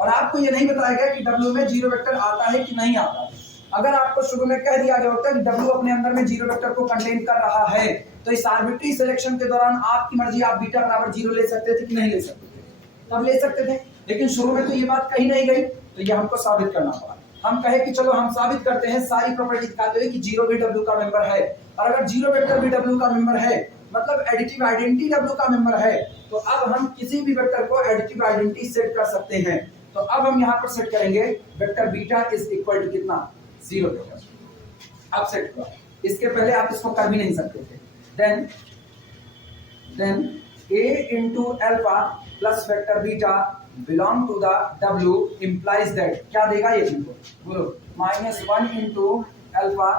और आपको ये नहीं बताया गया कि डब्ल्यू में जीरो वेक्टर आता है कि नहीं आता है। अगर आपको शुरू में कह दिया गया होता कि डब्ल्यू अपने अंदर में जीरो वेक्टर को कंटेन कर रहा है, तो इस आर्बिट्री सिलेक्शन के दौरान आपकी मर्जी, आप बीटा बराबर जीरो ले सकते थे कि नहीं ले सकते थे, तब ले सकते थे। लेकिन शुरू में तो ये बात कही नहीं गई, तो ये हमको साबित करना पड़ा। हम कहे कि चलो हम साबित करते हैं, सारी प्रॉपर्टी दिखाते हुए कि जीरो भी डब्ल्यू का मेंबर है, और अगर जीरो वेक्टर भी डब्ल्यू का मेंबर है, मतलब एडिटिव आइडेंटिटी डब्ल्यू का मेंबर है, तो अब हम किसी भी वेक्टर को एडिटिव आइडेंटिटी सेट कर सकते हैं। तो अब हम यहाँ पर सेट करेंगे vector beta is equal to कितना, जीरो वेक्टर। अब सेट हुआ, इसके पहले आप इसको कर भी नहीं सकते थे। Then a into alpha plus vector beta belong to the w implies that, क्या देगा ये तुमको, बोलो, -1 into alpha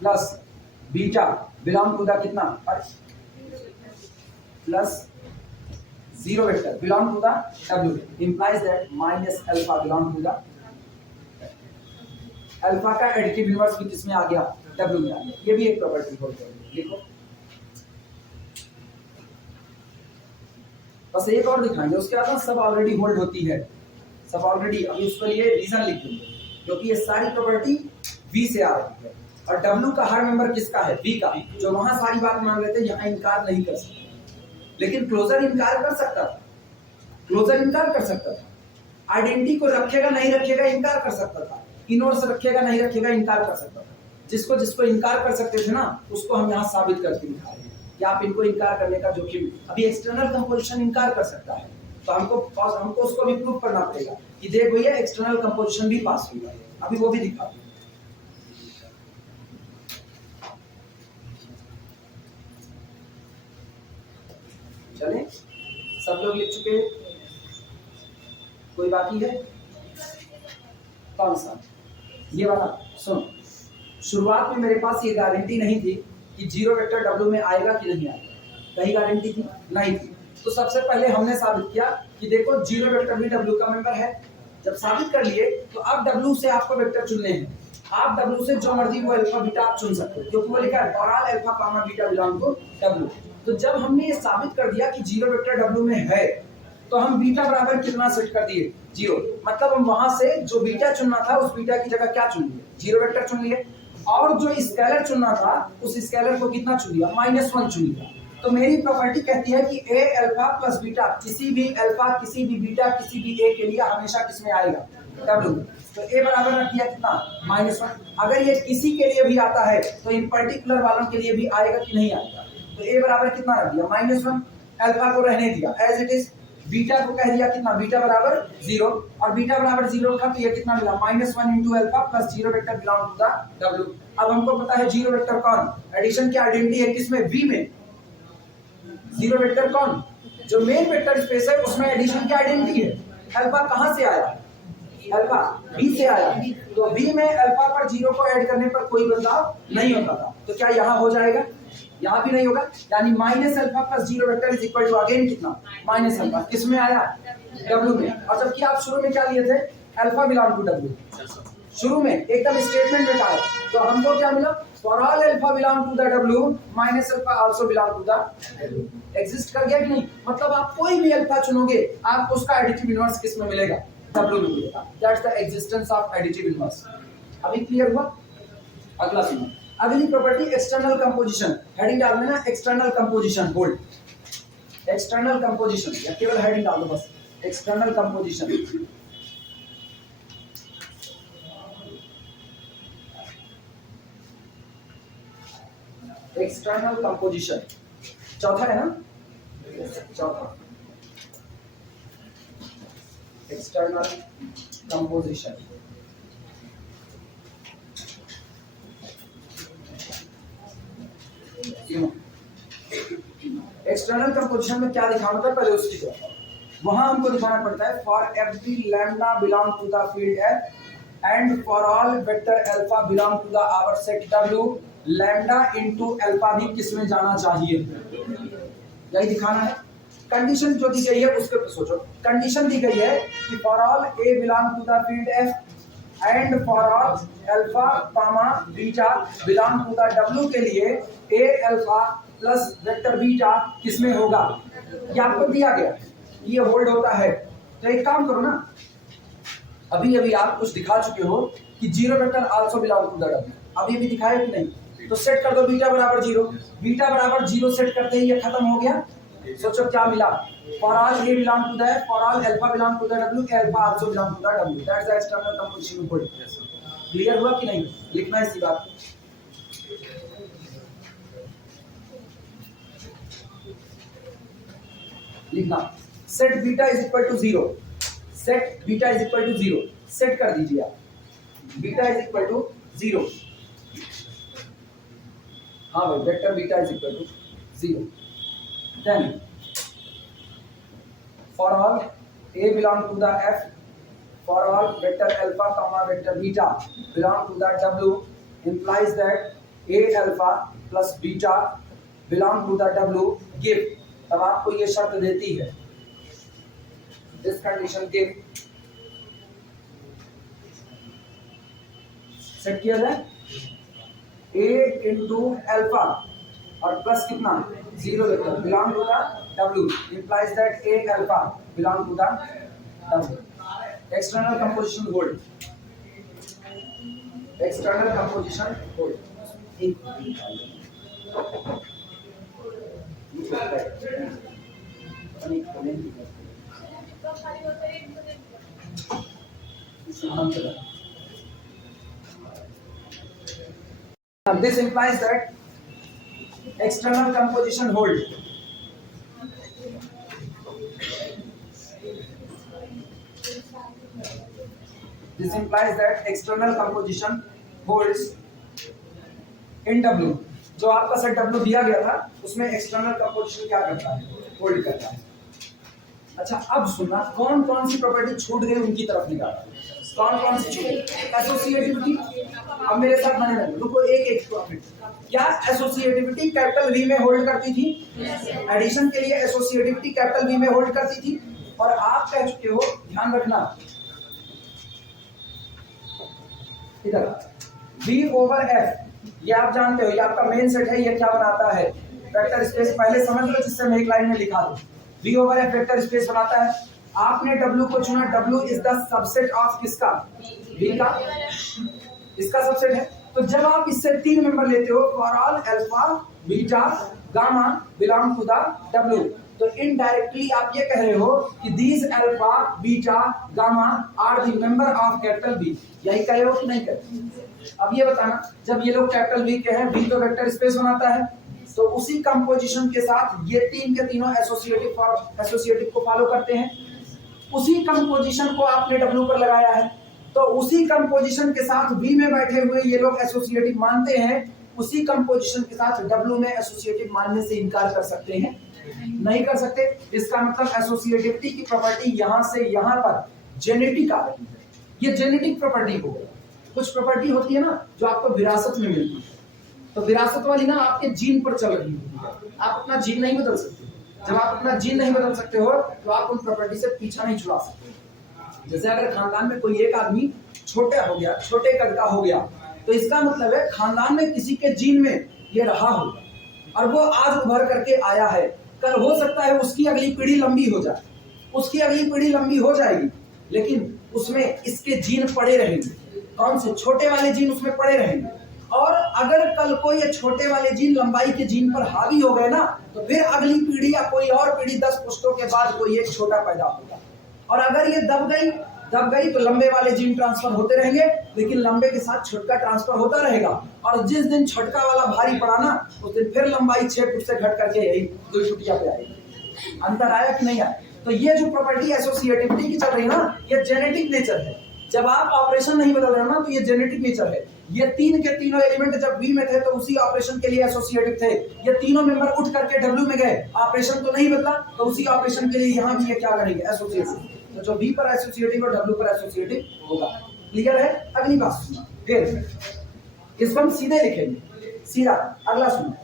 plus beta belong to the कितना, plus zero vector belong to the w implies that minus alpha belong to the, alpha का एडिटिव इनवर्स भी किसमें आ गया, w में आ गया। ये भी एक प्रॉपर्टी होती है, देखो बस एक और दिखाएंगे, उसके बाद सब ऑलरेडी होल्ड होती है, सब ऑलरेडी। अभी उसके लिए रीजन लिख देंगे, क्योंकि ये सारी प्रॉपर्टी V से आ रही है और W का हर मेंबर किसका है, V का, जो वहां सारी बात मान लेते हैं, यहाँ इनकार नहीं कर सकते। लेकिन क्लोजर इनकार कर सकता था, क्लोजर इनकार कर सकता था, आइडेंटिटी को रखेगा नहीं रखेगा इनकार कर सकता था, इनवर्स रखेगा नहीं रखेगा इनकार कर सकता था। जिसको जिसको इनकार कर सकते थे ना, उसको हम यहाँ साबित करके दिखा रहे हैं कि आप इनको इनकार करने का जोखिम, अभी एक्सटर्नल कंपोजिशन इनकार कर सकता है, तो हमको उसको भी प्रूव करना पड़ेगा कि देख भैया एक्सटर्नल कंपोजिशन भी पास हुआ है। अभी वो भी दिखा, चले सब लोग लिख चुके, कोई बाकी है? कौन सा, ये वाला सुनो। शुरुआत में मेरे पास ये गारंटी नहीं थी कि जीरो वेक्टर डब्ल्यू में आएगा कि नहीं आएगा, कहीं गारंटी थी नहीं थी। तो सबसे पहले हमने साबित किया कि देखो जीरो वेक्टर भी डब्ल्यू का मेंबर है। जब साबित कर लिए तो अब डब्ल्यू से आपको वेक्टर चुनने हैं, आप डब्ल्यू से जो मर्जी वो अल्फा बीटा आप चुन सकते हो, क्योंकि वो लिखा है for all alpha comma beta belong to W. तो जब हमने ये साबित कर दिया कि जीरो वेक्टर डब्ल्यू में है, तो हम बीटा बराबर कितना सेट कर दिए, जीरो। मतलब हम वहां से जो बीटा चुनना था उस बीटा की जगह क्या चुन लिए, जीरो वेक्टर चुन लिए, और जो स्केलर चुनना था उस स्केलर को कितना चुन लिया, -1 चुन लिया। तो मेरी प्रॉपर्टी कहती है कि a अल्फा प्लस बीटा, किसी भी अल्फा किसी भी बीटा किसी भी a के लिए हमेशा किसमें आएगा, w। तो a बराबर रख दिया कितना, -1। अगर ये किसी के लिए भी आता है तो इन पर्टिकुलर वालों के लिए भी आएगा कि नहीं आएगा, तो a बराबर कितना रख दिया, -1। अल्फा को रहने दिया एज इट इज, बीटा को कह दिया कितना, बीटा बराबर 0, और बीटा बराबर 0 रखा तो ये कितना मिला, -1 into alpha plus zero vector belong to the w। अब हमको पता है जीरो वेक्टर कौन, एडिशन की आइडेंटिटी है किसमें, v में। जीरो वेक्टर कौन, जो मेन वेक्टर स्पेस है उसमें एडिशन की आइडेंटिटी है। अल्फा कहां से आया, अल्फा v से आया, तो v में अल्फा पर 0 को ऐड करने पर कोई बदलाव नहीं होता था, तो क्या यहाँ हो जाएगा, यहाँ भी नहीं होगा, यानी minus alpha plus zero vector is equal to again कितना, माइनस अल्फा, किसमें आया, डब्ल्यू में। और जबकि आप शुरू में क्या लिए थे, अल्फा बिलोंग टू डब्ल्यू, शुरू में एकदम स्टेटमेंट में कहा है, तो हमको क्या मिला, for all alpha belong to the W minus alpha also belong to the W. Exist कर गया कि नहीं, मतलब आप कोई भी अल्फा चुनोगे आपको उसका एडिटिव इनवर्स किस में मिलेगा, डब्ल्यू में मिलेगा। That's the existence of additive inverse. अभी क्लियर हुआ? अगला सुनो, अगली प्रॉपर्टी एक्सटर्नल कंपोजिशन, हेडिंग डाल देना external composition, hold, external composition, या केवल हेडिंग डाल दो बस, एक्सटर्नल कंपोजिशन। एक्सटर्नल कंपोजिशन चौथा है ना, चौथा एक्सटर्नल कंपोजिशन। एक्सटर्नल कंपोजिशन में क्या दिखाना था पहले उसकी तरफ, वहां हमको दिखाना पड़ता है for every lambda belong to the field F and for all vector alpha belong to the our set W lambda into alpha भी किस में जाना चाहिए, यही दिखाना है। कंडीशन जो दी गई है उसके ऊपर सोचो। कंडीशन दी गई है कि for all a belong to the field F and for all alpha comma beta belong to the W के लिए a alpha plus vector beta किसमें होगा, ये आपको दिया गया, ये होल्ड होता है। तो एक काम करो ना, अभी अभी आप कुछ दिखा चुके हो कि zero vector also belong to the W, अभी भी दिखाया कि नहीं, तो सेट कर दो बीटा बराबर जीरो, बीटा बराबर जीरो सेट करते ही ये खत्म हो गया। सोचो क्या मिला, for all a belong to the for all alpha belong to the W alpha also belong to the W, that's the external composition hold. Clear हुआ कि नहीं, लिखना है इसी बात। लिखना set beta is equal to zero, set beta is equal to zero, set कर दीजिए आप beta is equal to zero. हाँ भाई, vector beta is equal to zero. Then for all a belong to the f, for all vector alpha comma vector beta belong to the w implies that a alpha plus beta belong to the w give, तब आपको ये शर्त देती है, this condition give, सेट किया जाए a into alpha और प्लस कितना zero vector belong to the W implies that a alpha belong to the W. External composition hold, external composition hold. This implies that external composition hold, this implies that external composition holds in W, जो आपका सेट W दिया गया था उसमें एक्सटर्नल कंपोजिशन क्या करता है, होल्ड करता है। अच्छा अब सुनना, कौन कौन सी प्रॉपर्टी छूट गई उनकी तरफ निकालना, कौन कौन सी छूट, एसोसिएटिविटी, अब मेरे साथ बने रहो, रुको एक एक प्रॉपर्टी। क्या एसोसिएटिविटी कैपिटल वी में होल्ड करती थी, एडिशन के लिए एसोसिएटिविटी कैपिटल वी में होल्ड करती थी, और आप कह चुके हो, ध्यान रखना, इधर V ओवर F, ये आप जानते हो, ये आपका मेन सेट है, ये क्या बनाता है, वेक्टर स्पेस। पहले समझ लो जिससे मैं एक लाइन में लिखा दूं, V over F vector space बनाता है। आपने W को चुना, W is the subset of किसका, V का, इसका सबसेट है। तो जब आप इससे तीन मेंबर लेते हो, for all alpha beta gamma belong to the W, तो इनडायरेक्टली आप ये कह रहे हो कि these alpha beta gamma are the member of capital B, यही कहे हो कि नहीं कहे। अब ये बताना, जब ये लोग कैपिटल बी के हैं, बी तो वेक्टर स्पेस बनाता है, तो उसी कंपोजिशन के साथ ये तीन के तीनों एसोसिएटिव को फॉलो करते हैं। उसी कंपोजिशन को आपने डब्ल्यू पर लगाया है, तो उसी कंपोजिशन के साथ बी में बैठे हुए ये लोग एसोसिएटिव मानते हैं, उसी कंपोजिशन के साथ डब्ल्यू में एसोसिएटिव मानने से इनकार कर सकते हैं, नहीं कर सकते। इसका मतलब एसोसिएटिविटी की प्रॉपर्टी यहां से यहां पर जेनेटिक आ रही है, ये जेनेटिक प्रॉपर्टी हो गई। कुछ प्रॉपर्टी होती है ना जो आपको विरासत में मिलती है, तो विरासत वाली ना आपके जीन पर चल रही है, आप अपना जीन नहीं बदल सकते। जब आप अपना जीन नहीं बदल सकते हो तो आप उन प्रॉपर्टी से पीछा नहीं छुड़ा सकते। जैसे अगर खानदान में कोई एक आदमी छोटे हो गया, छोटे कद का हो गया, तो इसका मतलब है खानदान में किसी के जीन में ये रहा हो और वो आज उभर करके आया है। कल हो सकता है उसकी अगली पीढ़ी लंबी हो जाए, उसकी अगली पीढ़ी लंबी हो जाएगी, लेकिन उसमें इसके जीन पड़े रहेंगे। कौन से, छोटे वाले जीन उसमें पड़े रहेंगे। और अगर कल को ये छोटे वाले जीन लंबाई के जीन पर हावी हो गए ना, तो फिर अगली पीढ़ी या कोई और पीढ़ी 10 पुश्तों के बाद कोई एक छोटा पैदा होगा। और अगर ये दब गई तो लंबे वाले जीन ट्रांसफर होते रहेंगे, लेकिन लंबे के साथ छोटका ट्रांसफर होता रहेगा। और जिस दिन छोटका वाला भारी पड़ा ना, उस दिन फिर लंबाई 6 फुट से घट करके यही 2 फुटिया पे आएगी। अंतर आया कि नहीं आया? तो ये जो प्रॉपर्टी एसोसिएटिविटी की चल रही है ना, ये जेनेटिक नेचर है। जब आप ऑपरेशन नहीं बदल रहे हो ना, तो ये जेनेटिक नेचर है। ये तीन के तीनों एलिमेंट जब V में थे तो उसी ऑपरेशन के लिए एसोसिएटिव थे। ये तीनों मेंबर उठ करके W में गए, ऑपरेशन तो नहीं बदला, तो उसी ऑपरेशन के लिए यहाँ भी ये क्या करेंगे, एसोसिएटिव। तो जो V पर एसोसिएटिव और W पर एसोसिएटिव होगा। क्लियर है? अगली बात सुनो, फिर इसको हम सीधे लिखेंगे, सीधा। अगला सुनो,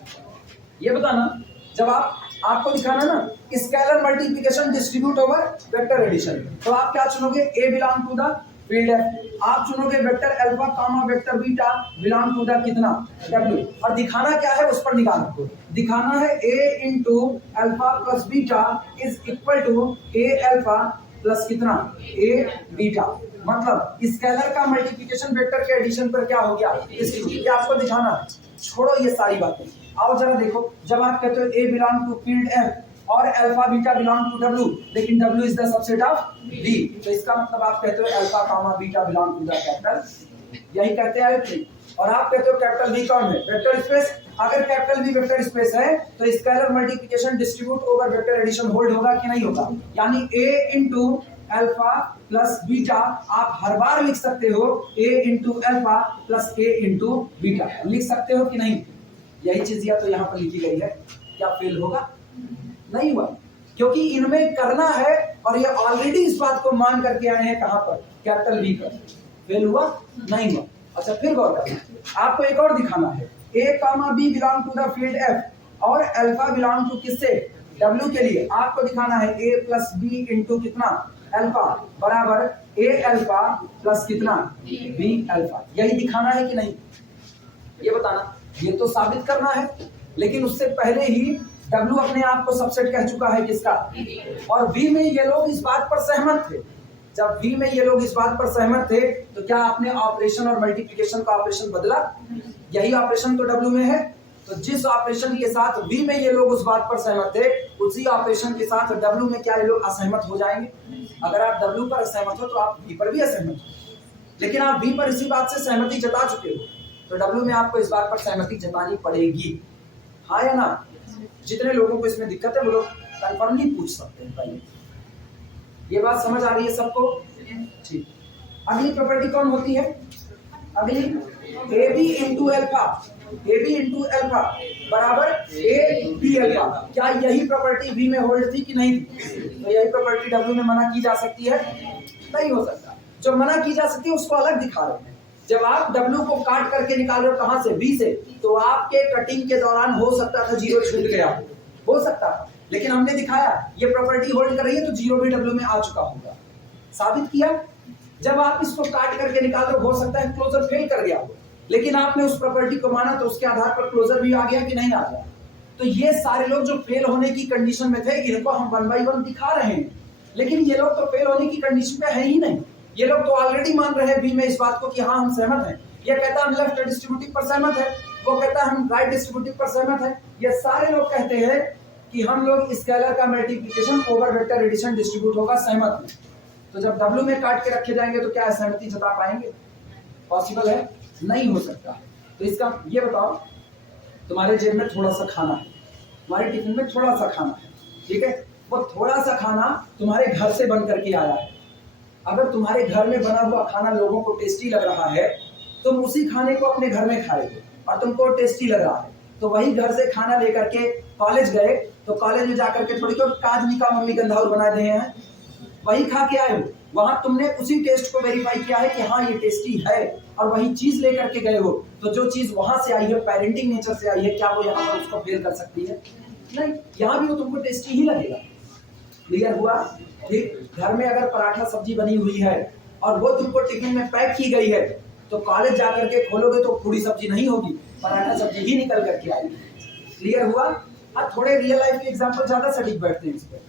ये बताना, जब आपको दिखाना ना scalar multiplication distribute over vector addition, तो आप क्या चुनोगे, a belong to the field है। आप चुनोगे vector alpha comma vector beta belong to the कितना, डब्ल्यू। और दिखाना क्या है, उस पर निकाल रखो। दिखाना है a into alpha plus beta is equal to a alpha plus कितना, ए बीटा। मतलब स्केलर का मल्टीप्लिकेशन वेक्टर के एडिशन पर क्या हो गया, ये आपको दिखाना। छोड़ो ये सारी बातें, आओ जरा देखो, जब आप कहते हो a belong to field F और alpha beta belong to W, लेकिन W is the subset of D, तो इसका मतलब आप कहते हो alpha comma beta belong to the capital, यही कहते हैं। और आप कहते हो कैपिटल वी कौन है, वेक्टर स्पेस। अगर कैपिटल वी वेक्टर स्पेस है तो scalar multiplication distribute over vector addition hold होगा कि नहीं होगा। यानी a into alpha plus beta आप हर बार लिख सकते हो a into alpha plus a into beta, लिख सकते हो कि नहीं। यही चीज या तो यहाँ पर लिखी गई है, क्या फेल होगा, नहीं हुआ, क्योंकि इनमें करना है और ये ऑलरेडी इस बात को मान करके आए हैं कहां पर, कैपिटल वी पर। फेल हुआ, नहीं हुआ। अच्छा फिर गौर करना, आपको एक और दिखाना है, a comma b belong to the field F और अल्फा बिलोंग टू किससे, डब्ल्यू के लिए। आपको दिखाना है ए प्लस बी इंटू कितना, अल्फा बराबर ए अल्फा प्लस कितना, बी अल्फा। यही दिखाना है कि नहीं, ये बताना। ये तो साबित करना है, लेकिन उससे पहले ही W अपने आप को सबसेट कह चुका है किसका, और V में ये लोग इस बात पर सहमत थे। जब V में ये लोग इस बात पर सहमत थे तो क्या आपने ऑपरेशन और मल्टीप्लिकेशन का ऑपरेशन बदला, यही ऑपरेशन तो W में है। तो जिस ऑपरेशन के साथ V में ये लोग उस बात पर सहमत थे, उसी ऑपरेशन के साथ W में क्या ये लोग असहमत हो जाएंगे। अगर आप W पर असहमत हो तो आप V पर भी असहमत हो, लेकिन आप V पर इसी बात से सहमति जता चुके हो, तो W में आपको इस बात पर सहमति जतानी पड़ेगी, हाँ या ना। जितने लोगों को इसमें दिक्कत है वो लोग कंफर्मली पूछ सकते हैं पहले। ये बात समझ आ रही है सबको, ठीक। अगली प्रॉपर्टी कौन होती है, अगली a b into alpha, a b into alpha बराबर ए बी अल्फा। क्या यही प्रॉपर्टी V में होल्ड थी कि नहीं थी, तो यही प्रॉपर्टी W में मना की जा सकती है, नहीं हो सकता। जो मना की जा सकती है उसको अलग दिखा रहे हैं। जब आप W को काट करके निकाल रहे हो कहां से, V से, तो आपके कटिंग के दौरान हो सकता था जीरो छूट गया, हो सकता था, लेकिन हमने दिखाया ये प्रॉपर्टी होल्ड कर रही है तो जीरो भी W में आ चुका होगा, साबित किया। जब आप इसको काट करके निकाल रहे हो सकता है क्लोजर फेल कर गया हो, लेकिन आपने उस प्रॉपर्टी को माना तो उसके आधार पर क्लोजर भी आ गया कि नहीं आ गया। तो ये सारे लोग जो फेल होने की कंडीशन में थे, इनको हम 1 by 1 दिखा रहे हैं, लेकिन ये लोग तो फेल होने की कंडीशन पे है ही नहीं। ये लोग तो ऑलरेडी मान रहे हैं B में इस बात को कि हाँ हम सहमत हैं। ये कहता है हम लेफ्ट डिस्ट्रीब्यूटिव पर सहमत है, वो कहता है हम राइट डिस्ट्रीब्यूटिव पर सहमत है। ये सारे लोग कहते हैं कि हम लोग स्केलर का multiplication over vector addition distribute होगा, सहमत है। तो जब W में काट के रखे जाएंगे तो क्या सहमति जता पाएंगे, पॉसिबल है, नहीं हो सकता। तो इसका ये बताओ, तुम्हारे जेब में थोड़ा सा खाना है, तुम्हारे टिफिन में थोड़ा सा खाना है, ठीक है, वो थोड़ा सा खाना तुम्हारे घर से बन करके आया है। अगर तुम्हारे घर में बना हुआ खाना लोगों को टेस्टी लग रहा है, तुम उसी खाने को अपने घर में खाएगे और तुमको टेस्टी लग रहा है, तो वही घर से खाना लेकर के कॉलेज गए, तो कॉलेज में जाकर के थोड़ी क्यों आदमी का मम्मी गंधाउर बना दे हैं, वही खा के आए हो, वहां तुमने उसी टेस्ट को वेरीफाई किया है कि हाँ ये टेस्टी है, और वही चीज लेकर के गए हो। तो जो चीज वहां से आई है, पेरेंटिंग नेचर से आई है, क्या वो यहाँ पर उसको फेल कर सकती है, नहीं, यहाँ भी वो तुमको टेस्टी ही लगेगा। क्लियर हुआ, ठीक। घर में अगर पराठा सब्जी बनी हुई है और वो तुमको टिफिन में पैक की गई है, तो कॉलेज जाकर के खोलोगे तो पूरी सब्जी नहीं होगी, पराठा सब्जी ही निकल करके आएगी। क्लियर हुआ। अब थोड़े रियल लाइफ के एग्जांपल ज्यादा सटीक बैठते हैं इस पर।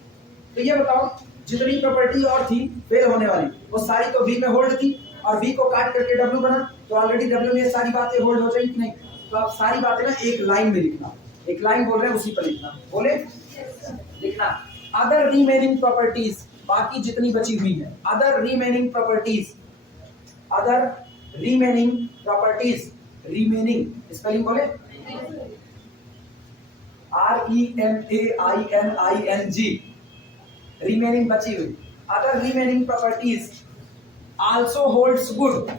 तो ये बताओ, जितनी प्रॉपर्टी और थी फेल होने वाली, वो सारी तो V में होल्ड थी, और V को काट करके W बना, तो ऑलरेडी W में सारी बातें होल्ड हो जाएंगी कि नहीं। तो आप सारी बातें ना एक लाइन में लिखना, एक लाइन बोल रहे हैं उसी पर लिखना, बोले लिखना। अदर रिमेनिंग प्रॉपर्टीज, बाकी जितनी बची हुई है, other remaining properties, other remaining properties, remaining spelling बोले REMAINING, रिमेनिंग बची हुई। Other remaining properties also holds good,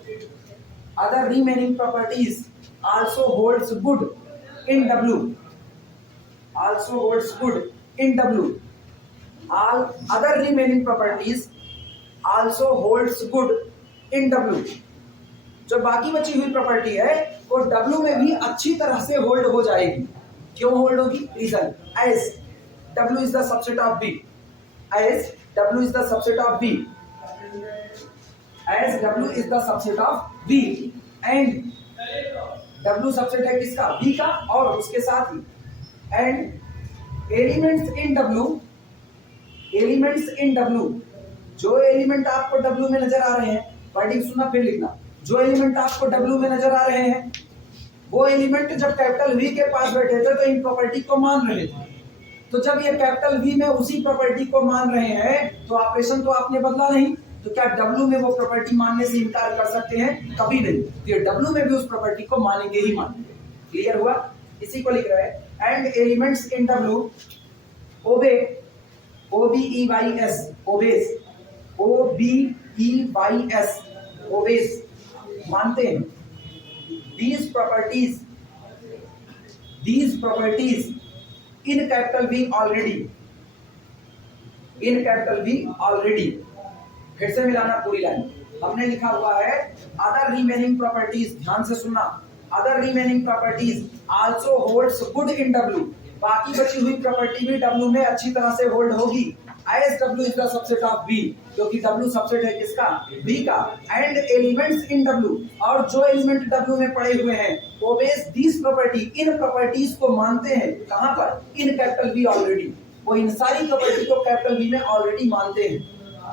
other remaining properties also holds good in W. Also holds good in W. All other remaining properties also holds good in W. जो बाकी बची हुई प्रॉपर्टी है वो W में भी अच्छी तरह से होल्ड हो जाएगी। क्यों होल्ड होगी? Reason, as W is the subset of B, as W is the subset of B, as W is the subset of B, and W subset है किसका? B का, और उसके साथ ही एंड एलिमेंट्स इन W, जो एलिमेंट आपको W में नजर आ रहे हैं, वर्डिंग सुनना फिर लिखना, जो एलिमेंट आपको W में नजर आ रहे हैं वो एलिमेंट जब कैपिटल V के पास बैठे थे तो इन प्रॉपर्टी को मान रहे थे। तो जब ये कैपिटल V में उसी प्रॉपर्टी को मान रहे हैं तो ऑपरेशन तो आपने बदला नहीं, तो क्या W में वो प्रॉपर्टी मानने से इनकार कर सकते हैं? कभी नहीं। ये W में भी उस प्रॉपर्टी को मानेंगे ही मानेंगे। क्लियर हुआ? इसी को लिख रहे हैं, एंड एलिमेंट्स इन W ओबे, OBEYS, ओबेज, OBEYS, ओबेज, मानते हैं these properties in capital V already, फिर से मिलाना पूरी लाइन। हमने लिखा हुआ है other remaining properties, ध्यान से सुनना, other remaining properties also holds good in W, बाकी बची हुई प्रॉपर्टी भी W में अच्छी तरह से होल्ड होगी, as W is the subset of B, क्योंकि W सबसेट है किसका? B का, and elements in W, और जो एलिमेंट W में पड़े हुए हैं obeys these property, in properties को मानते हैं कहां पर? इन कैपिटल V ऑलरेडी, वो इन सारी प्रॉपर्टी को कैपिटल V में ऑलरेडी मानते हैं।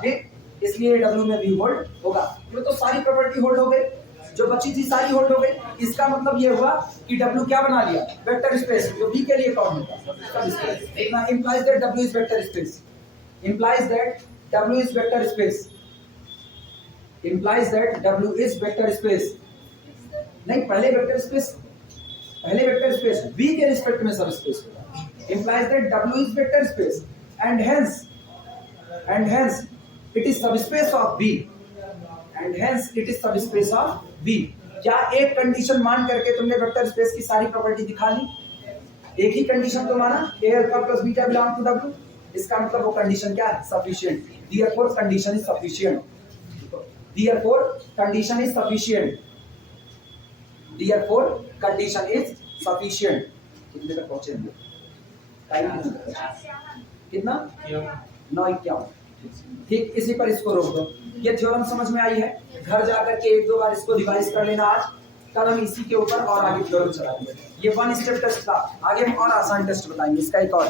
ठीक, इसलिए W में भी होल्ड होगा। तो सारी प्रॉपर्टी होल्ड हो गई, जो बची थी सारी होल्ड हो गई। इसका मतलब ये हुआ कि W क्या बना लिया? वेक्टर स्पेस, जो V के लिए कौन होता है? इतना implies that W is vector space, implies that W is vector space, implies that W is vector space। नहीं, पहले वेक्टर स्पेस V के रिस्पेक्ट में सब स्पेस होगा। implies that W is vector space and hence it is subspace of V, and hence it is subspace of V। क्या एक कंडीशन मान करके तुमने वेक्टर स्पेस की सारी प्रॉपर्टी दिखा ली? एक ही कंडीशन तो माना, A alpha plus beta belong to W, इसका मतलब वो कंडीशन क्या है? Sufficient. Therefore condition is sufficient, Therefore condition is sufficient, Therefore condition is sufficient। कितने तक पहुंचे हम? कितना? 9:51। ठीक, इसी पर इसको रोक दो। ये थ्योरम समझ में आई है? घर जाकर के एक दो बार इसको रिवाइज कर लेना आज, कल हम इसी के ऊपर और आगे थ्योरम चलाएंगे। ये 1 स्टेप टेस्ट था, आगे हम और आसान टेस्ट बताएंगे। इसका एक और